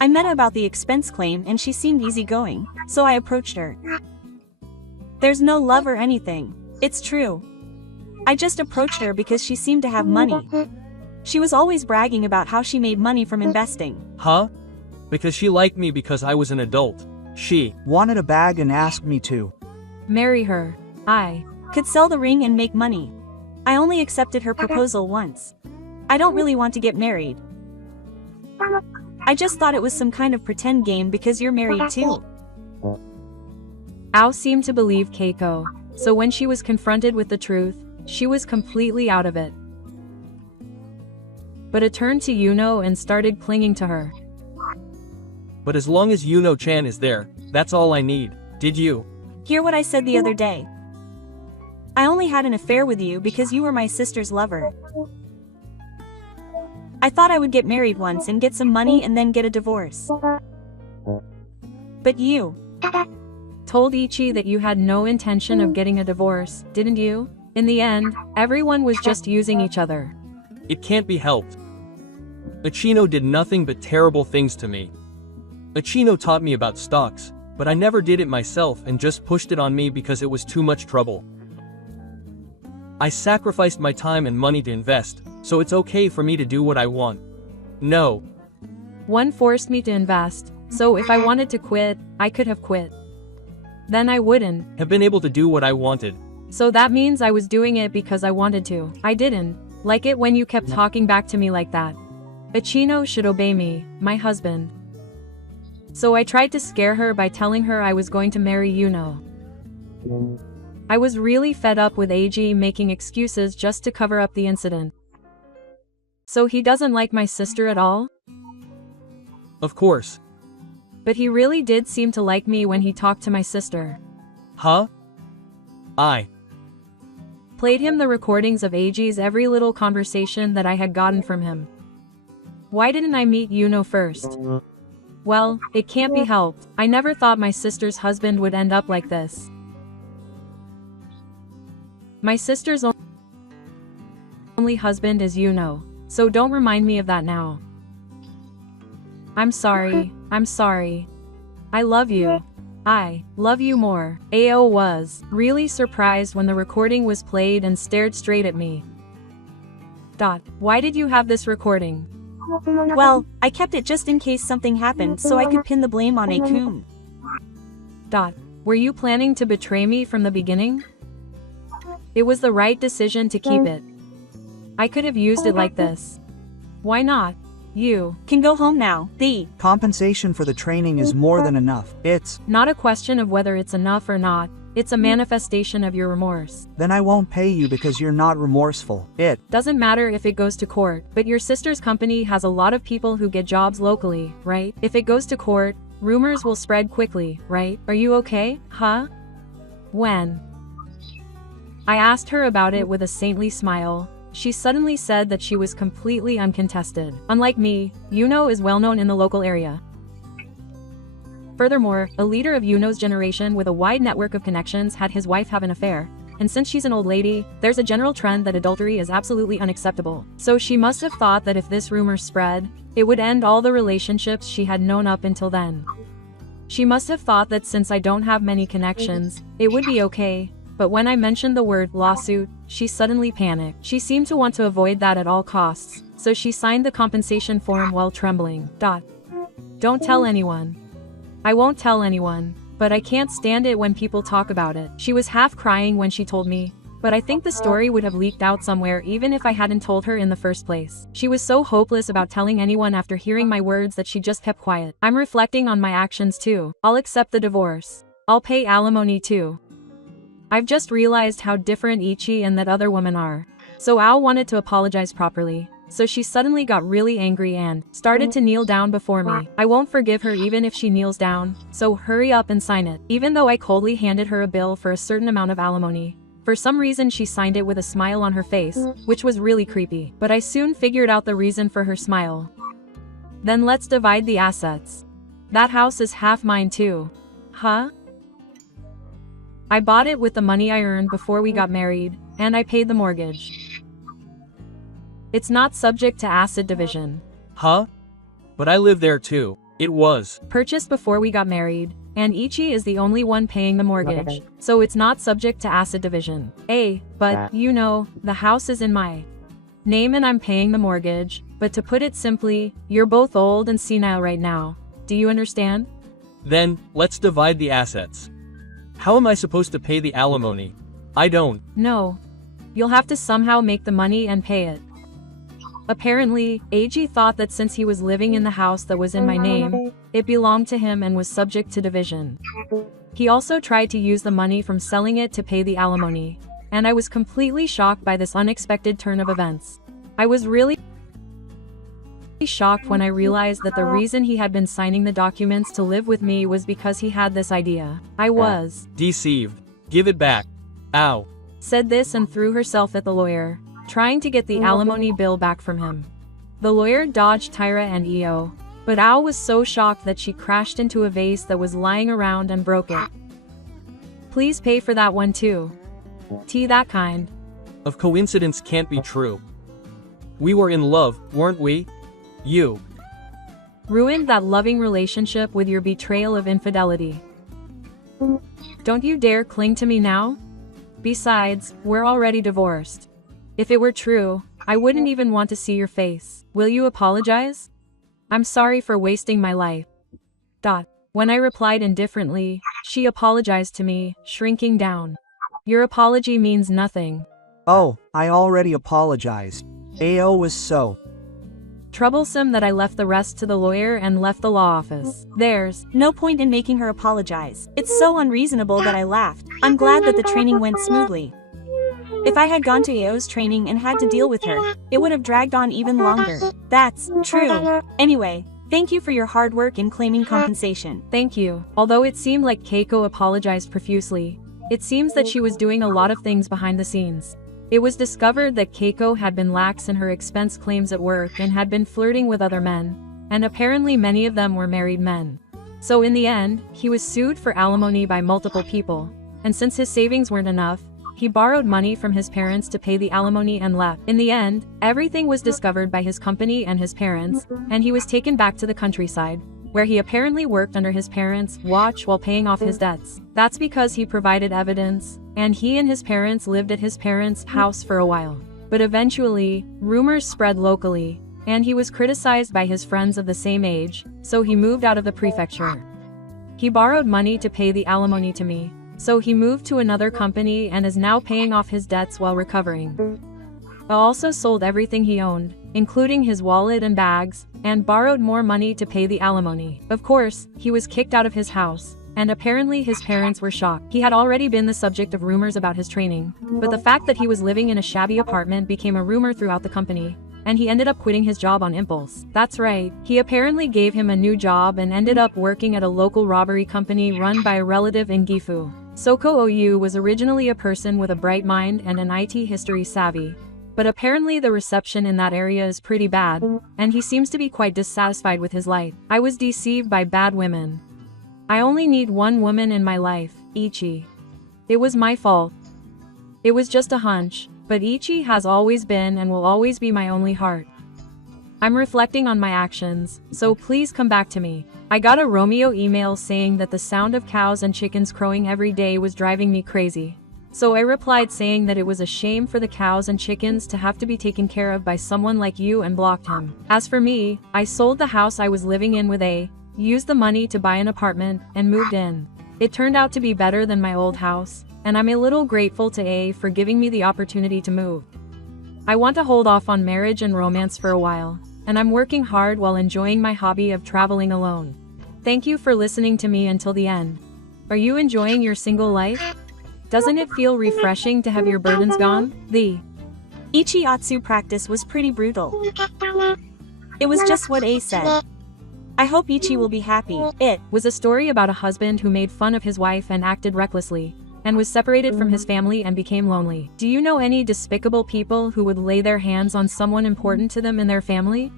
I met her about the expense claim and she seemed easygoing, so I approached her. There's no love or anything. It's true. I just approached her because she seemed to have money. She was always bragging about how she made money from investing. Huh? Because she liked me because I was an adult. She wanted a bag and asked me to marry her. I could sell the ring and make money. I only accepted her proposal once. I don't really want to get married. I just thought it was some kind of pretend game because you're married too. Ao seemed to believe Keiko, so when she was confronted with the truth, she was completely out of it. But it turned to Yuno and started clinging to her. But as long as Yuno-chan is there, that's all I need. Did you hear what I said the other day? I only had an affair with you because you were my sister's lover. I thought I would get married once and get some money and then get a divorce. But you told Ichi that you had no intention of getting a divorce, didn't you? In the end, everyone was just using each other. It can't be helped. Achino did nothing but terrible things to me. Achino taught me about stocks, but I never did it myself and just pushed it on me because it was too much trouble. I sacrificed my time and money to invest, so it's okay for me to do what I want. No. One forced me to invest, so if I wanted to quit, I could have quit. Then I wouldn't have been able to do what I wanted. So that means I was doing it because I wanted to. I didn't like it when you kept talking back to me like that. Achino should obey me, my husband. So I tried to scare her by telling her I was going to marry Yuno. I was really fed up with Eiji making excuses just to cover up the incident. So he doesn't like my sister at all? Of course. But he really did seem to like me when he talked to my sister. Huh? I played him the recordings of Eiji's every little conversation that I had gotten from him. Why didn't I meet Yuno first? Well, it can't be helped. I never thought my sister's husband would end up like this. My sister's only husband is Yuno, so don't remind me of that now. I'm sorry. I love you. I love you more. Ao was really surprised when the recording was played and stared straight at me. Why did you have this recording? Well, I kept it just in case something happened so I could pin the blame on A-kun. Were you planning to betray me from the beginning? It was the right decision to keep it. I could have used it like this. Why not? You can go home now. The compensation for the training is more than enough. It's not a question of whether it's enough or not. It's a manifestation of your remorse. Then I won't pay you because you're not remorseful. It doesn't matter if it goes to court, but your sister's company has a lot of people who get jobs locally, right? If it goes to court, rumors will spread quickly, right? Are you okay, huh? When I asked her about it with a saintly smile, she suddenly said that she was completely uncontested. Unlike me, Yuno is well known in the local area Furthermore, a leader of Yuno's generation with a wide network of connections had his wife have an affair. And since she's an old lady, there's a general trend that adultery is absolutely unacceptable. So she must have thought that if this rumor spread, it would end all the relationships she had known up until then. She must have thought that since I don't have many connections, it would be okay. But when I mentioned the word lawsuit, she suddenly panicked. She seemed to want to avoid that at all costs, so she signed the compensation form while trembling. Don't tell anyone. I won't tell anyone. But I can't stand it when people talk about it. She was half crying when she told me, but I think the story would have leaked out somewhere even if I hadn't told her in the first place. She was so hopeless about telling anyone after hearing my words that she just kept quiet. I'm reflecting on my actions too. I'll accept the divorce. I'll pay alimony too. I've just realized how different Ichi and that other woman are. So Ao wanted to apologize properly. So she suddenly got really angry and started to kneel down before me. I won't forgive her even if she kneels down, so hurry up and sign it. Even though I coldly handed her a bill for a certain amount of alimony, for some reason she signed it with a smile on her face, which was really creepy. But I soon figured out the reason for her smile. Then let's divide the assets. That house is half mine too. Huh? I bought it with the money I earned before we got married, and I paid the mortgage. It's not subject to asset division. Huh? But I live there too. It was purchased before we got married, and Ichi is the only one paying the mortgage, so it's not subject to asset division. But, you know, the house is in my name and I'm paying the mortgage, but to put it simply, you're both old and senile right now. Do you understand? Then, let's divide the assets. How am I supposed to pay the alimony? I don't. No. You'll have to somehow make the money and pay it. Apparently, Eiji thought that since he was living in the house that was in my name, it belonged to him and was subject to division. He also tried to use the money from selling it to pay the alimony, and I was completely shocked by this unexpected turn of events. I was really shocked when I realized that the reason he had been signing the documents to live with me was because he had this idea. I was deceived. Give it back. Ow. Said this and threw herself at the lawyer, trying to get the alimony bill back from him. The lawyer dodged Tyra and Io, but Ao was so shocked that she crashed into a vase that was lying around and broke it. Please pay for that one too. That kind. Of coincidence can't be true. We were in love, weren't we? You ruined that loving relationship with your betrayal of infidelity. Don't you dare cling to me now? Besides, we're already divorced. If it were true, I wouldn't even want to see your face. Will you apologize? I'm sorry for wasting my life. When I replied indifferently, she apologized to me, shrinking down. Your apology means nothing. Oh, I already apologized. AO was so troublesome that I left the rest to the lawyer and left the law office. There's no point in making her apologize. It's so unreasonable that I laughed. I'm glad that the training went smoothly. If I had gone to AO's training and had to deal with her, it would have dragged on even longer. That's true. Anyway, thank you for your hard work in claiming compensation. Thank you. Although it seemed like Keiko apologized profusely, it seems that she was doing a lot of things behind the scenes. It was discovered that Keiko had been lax in her expense claims at work and had been flirting with other men, and apparently many of them were married men. So in the end, he was sued for alimony by multiple people, and since his savings weren't enough, he borrowed money from his parents to pay the alimony and left. In the end, everything was discovered by his company and his parents, and he was taken back to the countryside, where he apparently worked under his parents' watch while paying off his debts. That's because he provided evidence, and he and his parents lived at his parents' house for a while. But eventually, rumors spread locally, and he was criticized by his friends of the same age, so he moved out of the prefecture. He borrowed money to pay the alimony to me, so he moved to another company and is now paying off his debts while recovering. He also sold everything he owned, including his wallet and bags, and borrowed more money to pay the alimony. Of course, he was kicked out of his house, and apparently his parents were shocked. He had already been the subject of rumors about his training, but the fact that he was living in a shabby apartment became a rumor throughout the company, and he ended up quitting his job on impulse. That's right, he apparently gave him a new job and ended up working at a local robbery company run by a relative in Gifu. Soko Oyu was originally a person with a bright mind and an IT history savvy, but apparently the reception in that area is pretty bad, and he seems to be quite dissatisfied with his life. I was deceived by bad women. I only need one woman in my life, Ichi. It was my fault. It was just a hunch, but Ichi has always been and will always be my only heart. I'm reflecting on my actions, so please come back to me. I got a Romeo email saying that the sound of cows and chickens crowing every day was driving me crazy. So I replied saying that it was a shame for the cows and chickens to have to be taken care of by someone like you and blocked him. As for me, I sold the house I was living in with A, used the money to buy an apartment, and moved in. It turned out to be better than my old house, and I'm a little grateful to A for giving me the opportunity to move. I want to hold off on marriage and romance for a while, and I'm working hard while enjoying my hobby of traveling alone. Thank you for listening to me until the end. Are you enjoying your single life? Doesn't it feel refreshing to have your burdens gone? The Ichi-atsu practice was pretty brutal. It was just what A said. I hope Ichi will be happy. It was a story about a husband who made fun of his wife and acted recklessly, and was separated from his family and became lonely. Do you know any despicable people who would lay their hands on someone important to them in their family?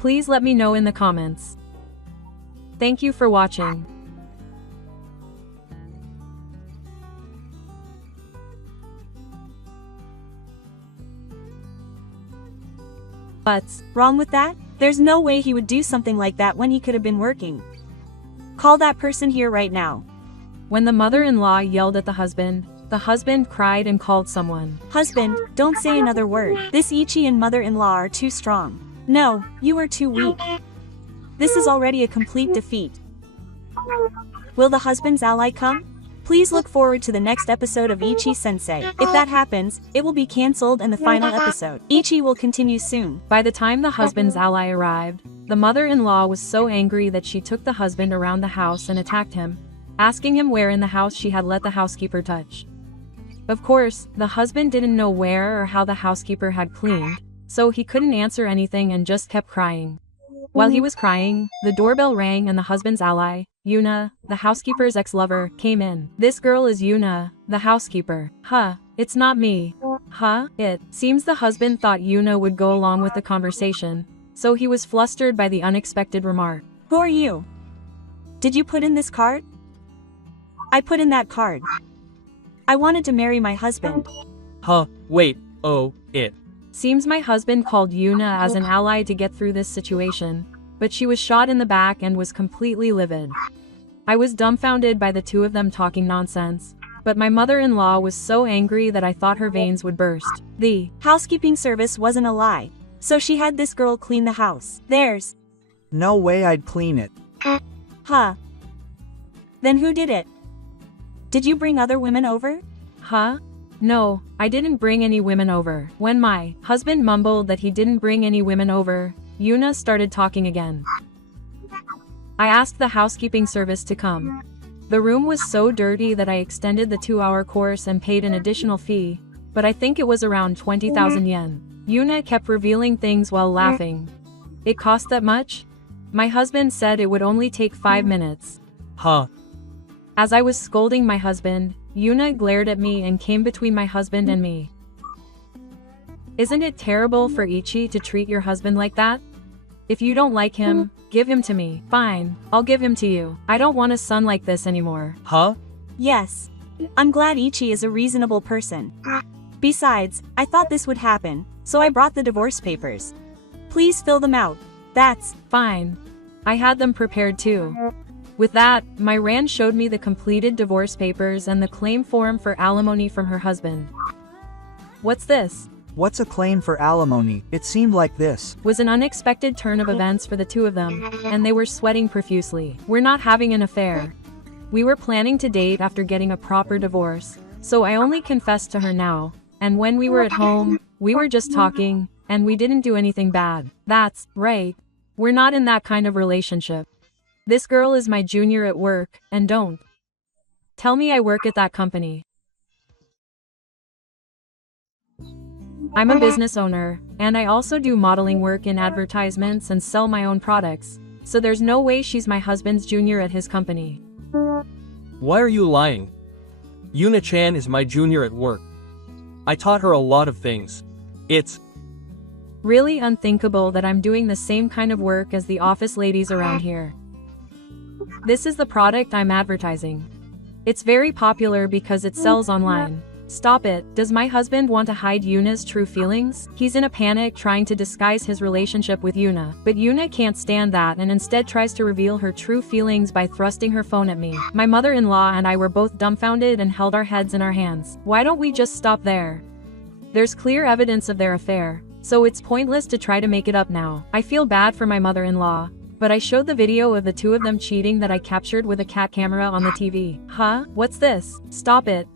Please let me know in the comments. Thank you for watching. What's wrong with that? There's no way he would do something like that when he could have been working. Call that person here right now. When the mother-in-law yelled at the husband cried and called someone. Husband, don't say another word. This Ichi and mother-in-law are too strong. No, you are too weak. This is already a complete defeat. Will the husband's ally come? Please look forward to the next episode of Ichi-sensei. If that happens, it will be cancelled and the final episode. Ichi will continue soon. By the time the husband's ally arrived, the mother-in-law was so angry that she took the husband around the house and attacked him, asking him where in the house she had let the housekeeper touch. Of course, the husband didn't know where or how the housekeeper had cleaned, so he couldn't answer anything and just kept crying. While he was crying, the doorbell rang and the husband's ally, Yuna, the housekeeper's ex-lover, came in. This girl is Yuna, the housekeeper. Huh, it's not me. Huh, it seems the husband thought Yuna would go along with the conversation, so he was flustered by the unexpected remark. Who are you? Did you put in this card? I put in that card. I wanted to marry my husband. Huh, wait, oh, it. Seems my husband called Yuna as an ally to get through this situation, but she was shot in the back and was completely livid. I was dumbfounded by the two of them talking nonsense, but my mother-in-law was so angry that I thought her veins would burst. The housekeeping service wasn't a lie, so she had this girl clean the house. There's No way I'd clean it. Huh. Then who did it? Did you bring other women over? Huh? No, I didn't bring any women over. When my husband mumbled that he didn't bring any women over, Yuna started talking again. I asked the housekeeping service to come. The room was so dirty that I extended the 2-hour course and paid an additional fee, but I think it was around 20,000 yen. Yuna kept revealing things while laughing. It cost that much? My husband said it would only take 5 minutes. Huh. As I was scolding my husband, Yuna glared at me and came between my husband and me. Isn't it terrible for Ichi to treat your husband like that? If you don't like him, give him to me. Fine, I'll give him to you. I don't want a son like this anymore. Huh? Yes. I'm glad Ichi is a reasonable person. Besides, I thought this would happen, so I brought the divorce papers. Please fill them out. That's fine. I had them prepared too. With that, my Ran showed me the completed divorce papers and the claim form for alimony from her husband. What's this? What's a claim for alimony? It seemed like this was an unexpected turn of events for the two of them, and they were sweating profusely. We're not having an affair. We were planning to date after getting a proper divorce, so I only confessed to her now, and when we were at home, we were just talking, and we didn't do anything bad. That's right. We're not in that kind of relationship. This girl is my junior at work, and don't tell me I work at that company. I'm a business owner, and I also do modeling work in advertisements and sell my own products, so there's no way she's my husband's junior at his company. Why are you lying? Yuna-chan is my junior at work. I taught her a lot of things. It's really unthinkable that I'm doing the same kind of work as the office ladies around here. This is the product I'm advertising. It's very popular because it sells online. Stop it. Does my husband want to hide Yuna's true feelings? He's in a panic trying to disguise his relationship with Yuna. But Yuna can't stand that and instead tries to reveal her true feelings by thrusting her phone at me. My mother-in-law and I were both dumbfounded and held our heads in our hands. Why don't we just stop there? There's clear evidence of their affair, so it's pointless to try to make it up now. I feel bad for my mother-in-law, but I showed the video of the two of them cheating that I captured with a cat camera on the TV. Huh? What's this? Stop it.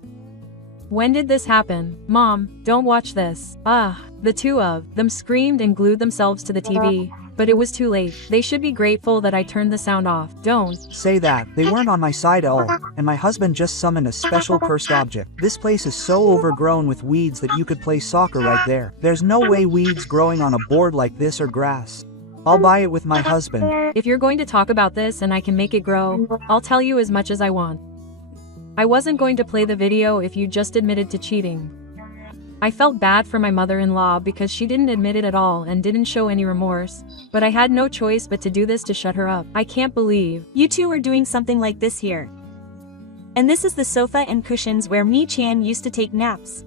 When did this happen? Mom, don't watch this. The two of them screamed and glued themselves to the TV, but it was too late. They should be grateful that I turned the sound off. Don't say that. They weren't on my side at all, and my husband just summoned a special cursed object. This place is so overgrown with weeds that you could play soccer right there. There's no way weeds growing on a board like this are grass. I'll buy it with my husband. If you're going to talk about this and I can make it grow, I'll tell you as much as I want. I wasn't going to play the video if you just admitted to cheating. I felt bad for my mother-in-law because she didn't admit it at all and didn't show any remorse, but I had no choice but to do this to shut her up. I can't believe you two are doing something like this here. And this is the sofa and cushions where Mi-chan used to take naps.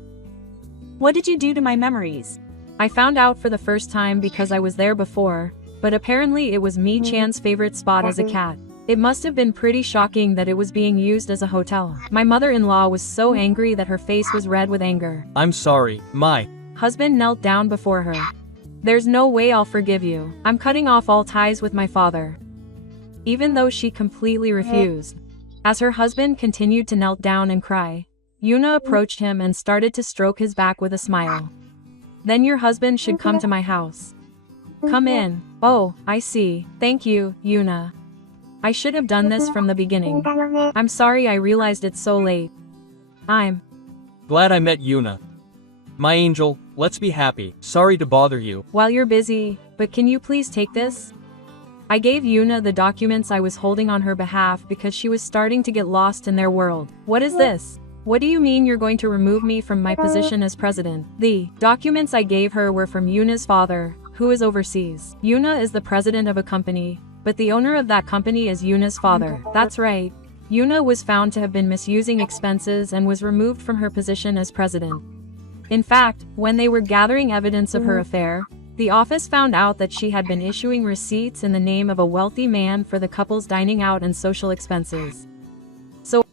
What did you do to my memories? I found out for the first time because I was there before, but apparently it was Mi-chan's favorite spot as a cat. It must have been pretty shocking that it was being used as a hotel. My mother-in-law was so angry that her face was red with anger. I'm sorry, my husband knelt down before her. There's no way I'll forgive you. I'm cutting off all ties with my father. Even though she completely refused. As her husband continued to knelt down and cry, Yuna approached him and started to stroke his back with a smile. Then your husband should come to my house. Come in. Oh, I see. Thank you, Yuna. I should have done this from the beginning. I'm sorry I realized it so late. I'm glad I met Yuna. My angel, let's be happy. Sorry to bother you. While you're busy, but can you please take this? I gave Yuna the documents I was holding on her behalf because she was starting to get lost in their world. What is this? What do you mean you're going to remove me from my position as president? The documents I gave her were from Yuna's father, who is overseas. Yuna is the president of a company, but the owner of that company is Yuna's father. That's right. Yuna was found to have been misusing expenses and was removed from her position as president. In fact, when they were gathering evidence of her affair, the office found out that she had been issuing receipts in the name of a wealthy man for the couple's dining out and social expenses. So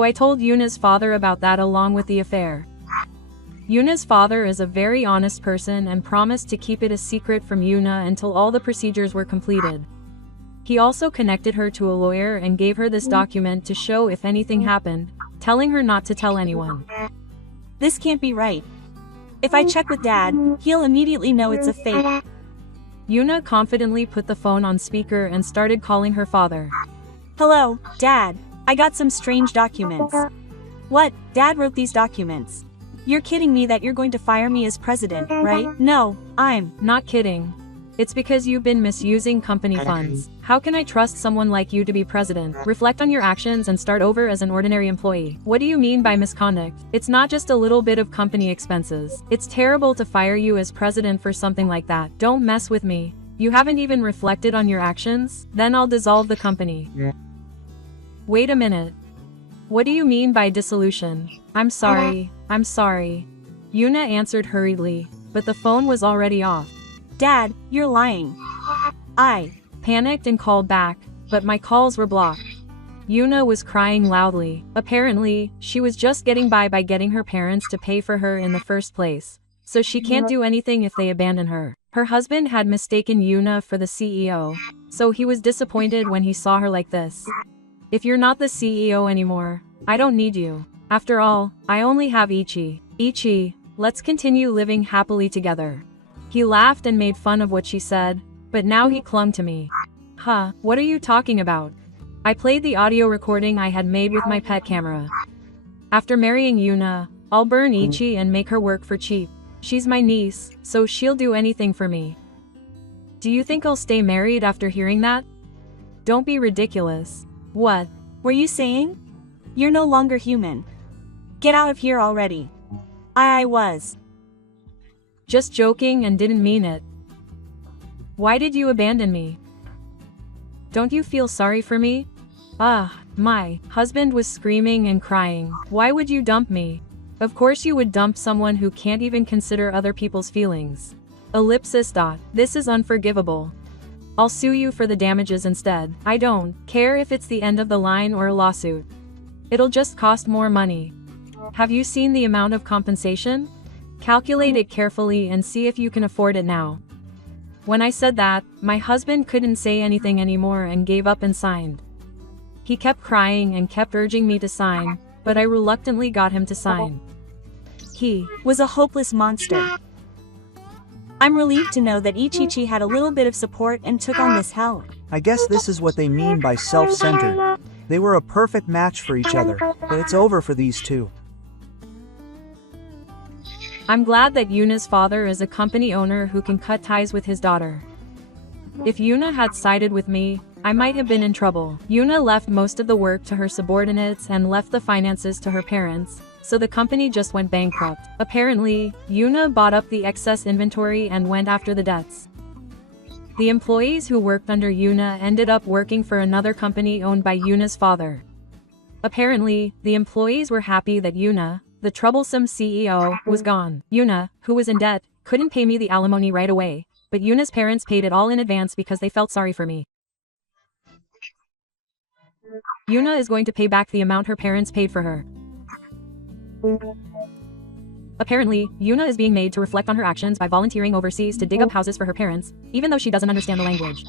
I told Yuna's father about that along with the affair. Yuna's father is a very honest person and promised to keep it a secret from Yuna until all the procedures were completed. He also connected her to a lawyer and gave her this document to show if anything happened, telling her not to tell anyone. This can't be right. If I check with Dad, he'll immediately know it's a fake. Yuna confidently put the phone on speaker and started calling her father. Hello, Dad. I got some strange documents. What? Dad wrote these documents. You're kidding me that you're going to fire me as president, right? No, I'm not kidding. It's because you've been misusing company funds. How can I trust someone like you to be president? Reflect on your actions and start over as an ordinary employee. What do you mean by misconduct? It's not just a little bit of company expenses. It's terrible to fire you as president for something like that. Don't mess with me. You haven't even reflected on your actions? Then I'll dissolve the company. Wait a minute. What do you mean by dissolution? I'm sorry. I'm sorry. Yuna answered hurriedly, but the phone was already off. Dad, you're lying. I panicked and called back, but my calls were blocked. Yuna was crying loudly. Apparently, she was just getting by getting her parents to pay for her in the first place, so she can't do anything if they abandon her. Her husband had mistaken Yuna for the CEO, so he was disappointed when he saw her like this. If you're not the CEO anymore, I don't need you. After all, I only have Ichi. Ichi, let's continue living happily together. He laughed and made fun of what she said, but now he clung to me. Huh, what are you talking about? I played the audio recording I had made with my pet camera. After marrying Yuna, I'll burn Ichi and make her work for cheap. She's my niece, so she'll do anything for me. Do you think I'll stay married after hearing that? Don't be ridiculous. What were you saying? You're no longer human. Get out of here already. I was just joking and didn't mean it. Why did you abandon me? Don't you feel sorry for me? Ah, my husband was screaming and crying. Why would you dump me? Of course you would dump someone who can't even consider other people's feelings. Ellipsis. This is unforgivable. I'll sue you for the damages instead. I don't care if it's the end of the line or a lawsuit. It'll just cost more money. Have you seen the amount of compensation? Calculate it carefully and see if you can afford it now. When I said that, my husband couldn't say anything anymore and gave up and signed. He kept crying and kept urging me to sign, but I reluctantly got him to sign. He was a hopeless monster. I'm relieved to know that Ichi had a little bit of support and took on this hell. I guess this is what they mean by self-centered. They were a perfect match for each other, but it's over for these two. I'm glad that Yuna's father is a company owner who can cut ties with his daughter. If Yuna had sided with me, I might have been in trouble. Yuna left most of the work to her subordinates and left the finances to her parents, so the company just went bankrupt. Apparently, Yuna bought up the excess inventory and went after the debts. The employees who worked under Yuna ended up working for another company owned by Yuna's father. Apparently, the employees were happy that Yuna, the troublesome CEO, was gone. Yuna, who was in debt, couldn't pay me the alimony right away, but Yuna's parents paid it all in advance because they felt sorry for me. Yuna is going to pay back the amount her parents paid for her. Apparently, Yuna is being made to reflect on her actions by volunteering overseas to dig up houses for her parents, even though she doesn't understand the language.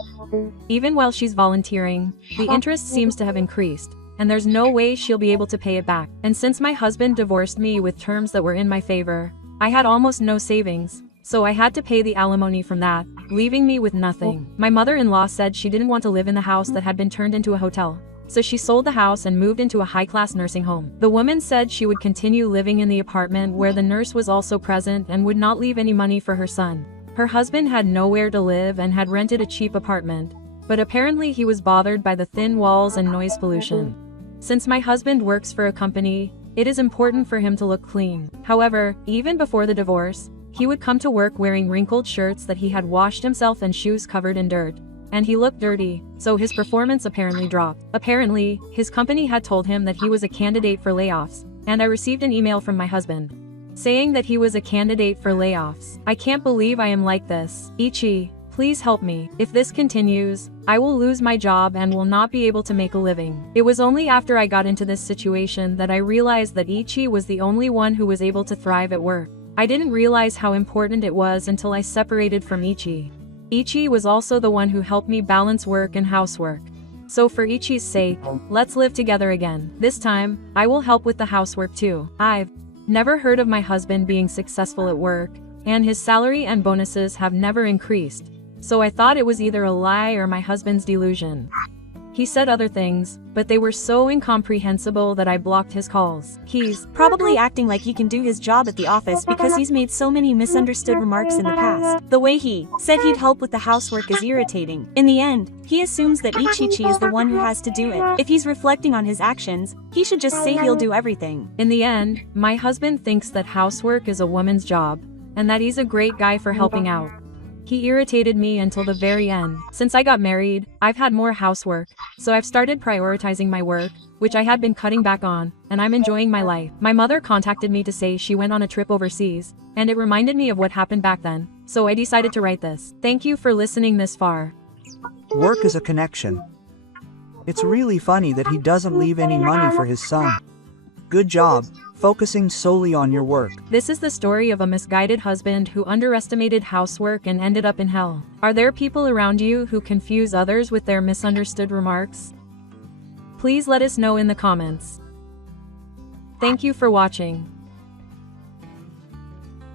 Even while she's volunteering, the interest seems to have increased, and there's no way she'll be able to pay it back. And since my husband divorced me with terms that were in my favor, I had almost no savings, so I had to pay the alimony from that, leaving me with nothing. My mother-in-law said she didn't want to live in the house that had been turned into a hotel, so she sold the house and moved into a high-class nursing home. The woman said she would continue living in the apartment where the nurse was also present and would not leave any money for her son. Her husband had nowhere to live and had rented a cheap apartment, but apparently he was bothered by the thin walls and noise pollution. Since my husband works for a company, it is important for him to look clean. However, even before the divorce, he would come to work wearing wrinkled shirts that he had washed himself and shoes covered in dirt. And he looked dirty, so his performance apparently dropped. Apparently, his company had told him that he was a candidate for layoffs, and I received an email from my husband saying that he was a candidate for layoffs. I can't believe I am like this. Ichi, please help me. If this continues, I will lose my job and will not be able to make a living. It was only after I got into this situation that I realized that Ichi was the only one who was able to thrive at work. I didn't realize how important it was until I separated from Ichi. Ichi was also the one who helped me balance work and housework. So for Ichi's sake, let's live together again. This time, I will help with the housework too. I've never heard of my husband being successful at work, and his salary and bonuses have never increased. So I thought it was either a lie or my husband's delusion. He said other things, but they were so incomprehensible that I blocked his calls. He's probably acting like he can do his job at the office because he's made so many misunderstood remarks in the past. The way he said he'd help with the housework is irritating. In the end, he assumes that Ichi is the one who has to do it. If he's reflecting on his actions, he should just say he'll do everything. In the end, my husband thinks that housework is a woman's job, and that he's a great guy for helping out. He irritated me until the very end. Since I got married, I've had more housework, so I've started prioritizing my work, which I had been cutting back on, and I'm enjoying my life. My mother contacted me to say she went on a trip overseas, and it reminded me of what happened back then, so I decided to write this. Thank you for listening this far. Work is a connection. It's really funny that he doesn't leave any money for his son. Good job, focusing solely on your work. This is the story of a misguided husband who underestimated housework and ended up in hell. Are there people around you who confuse others with their misunderstood remarks? Please let us know in the comments. Thank you for watching.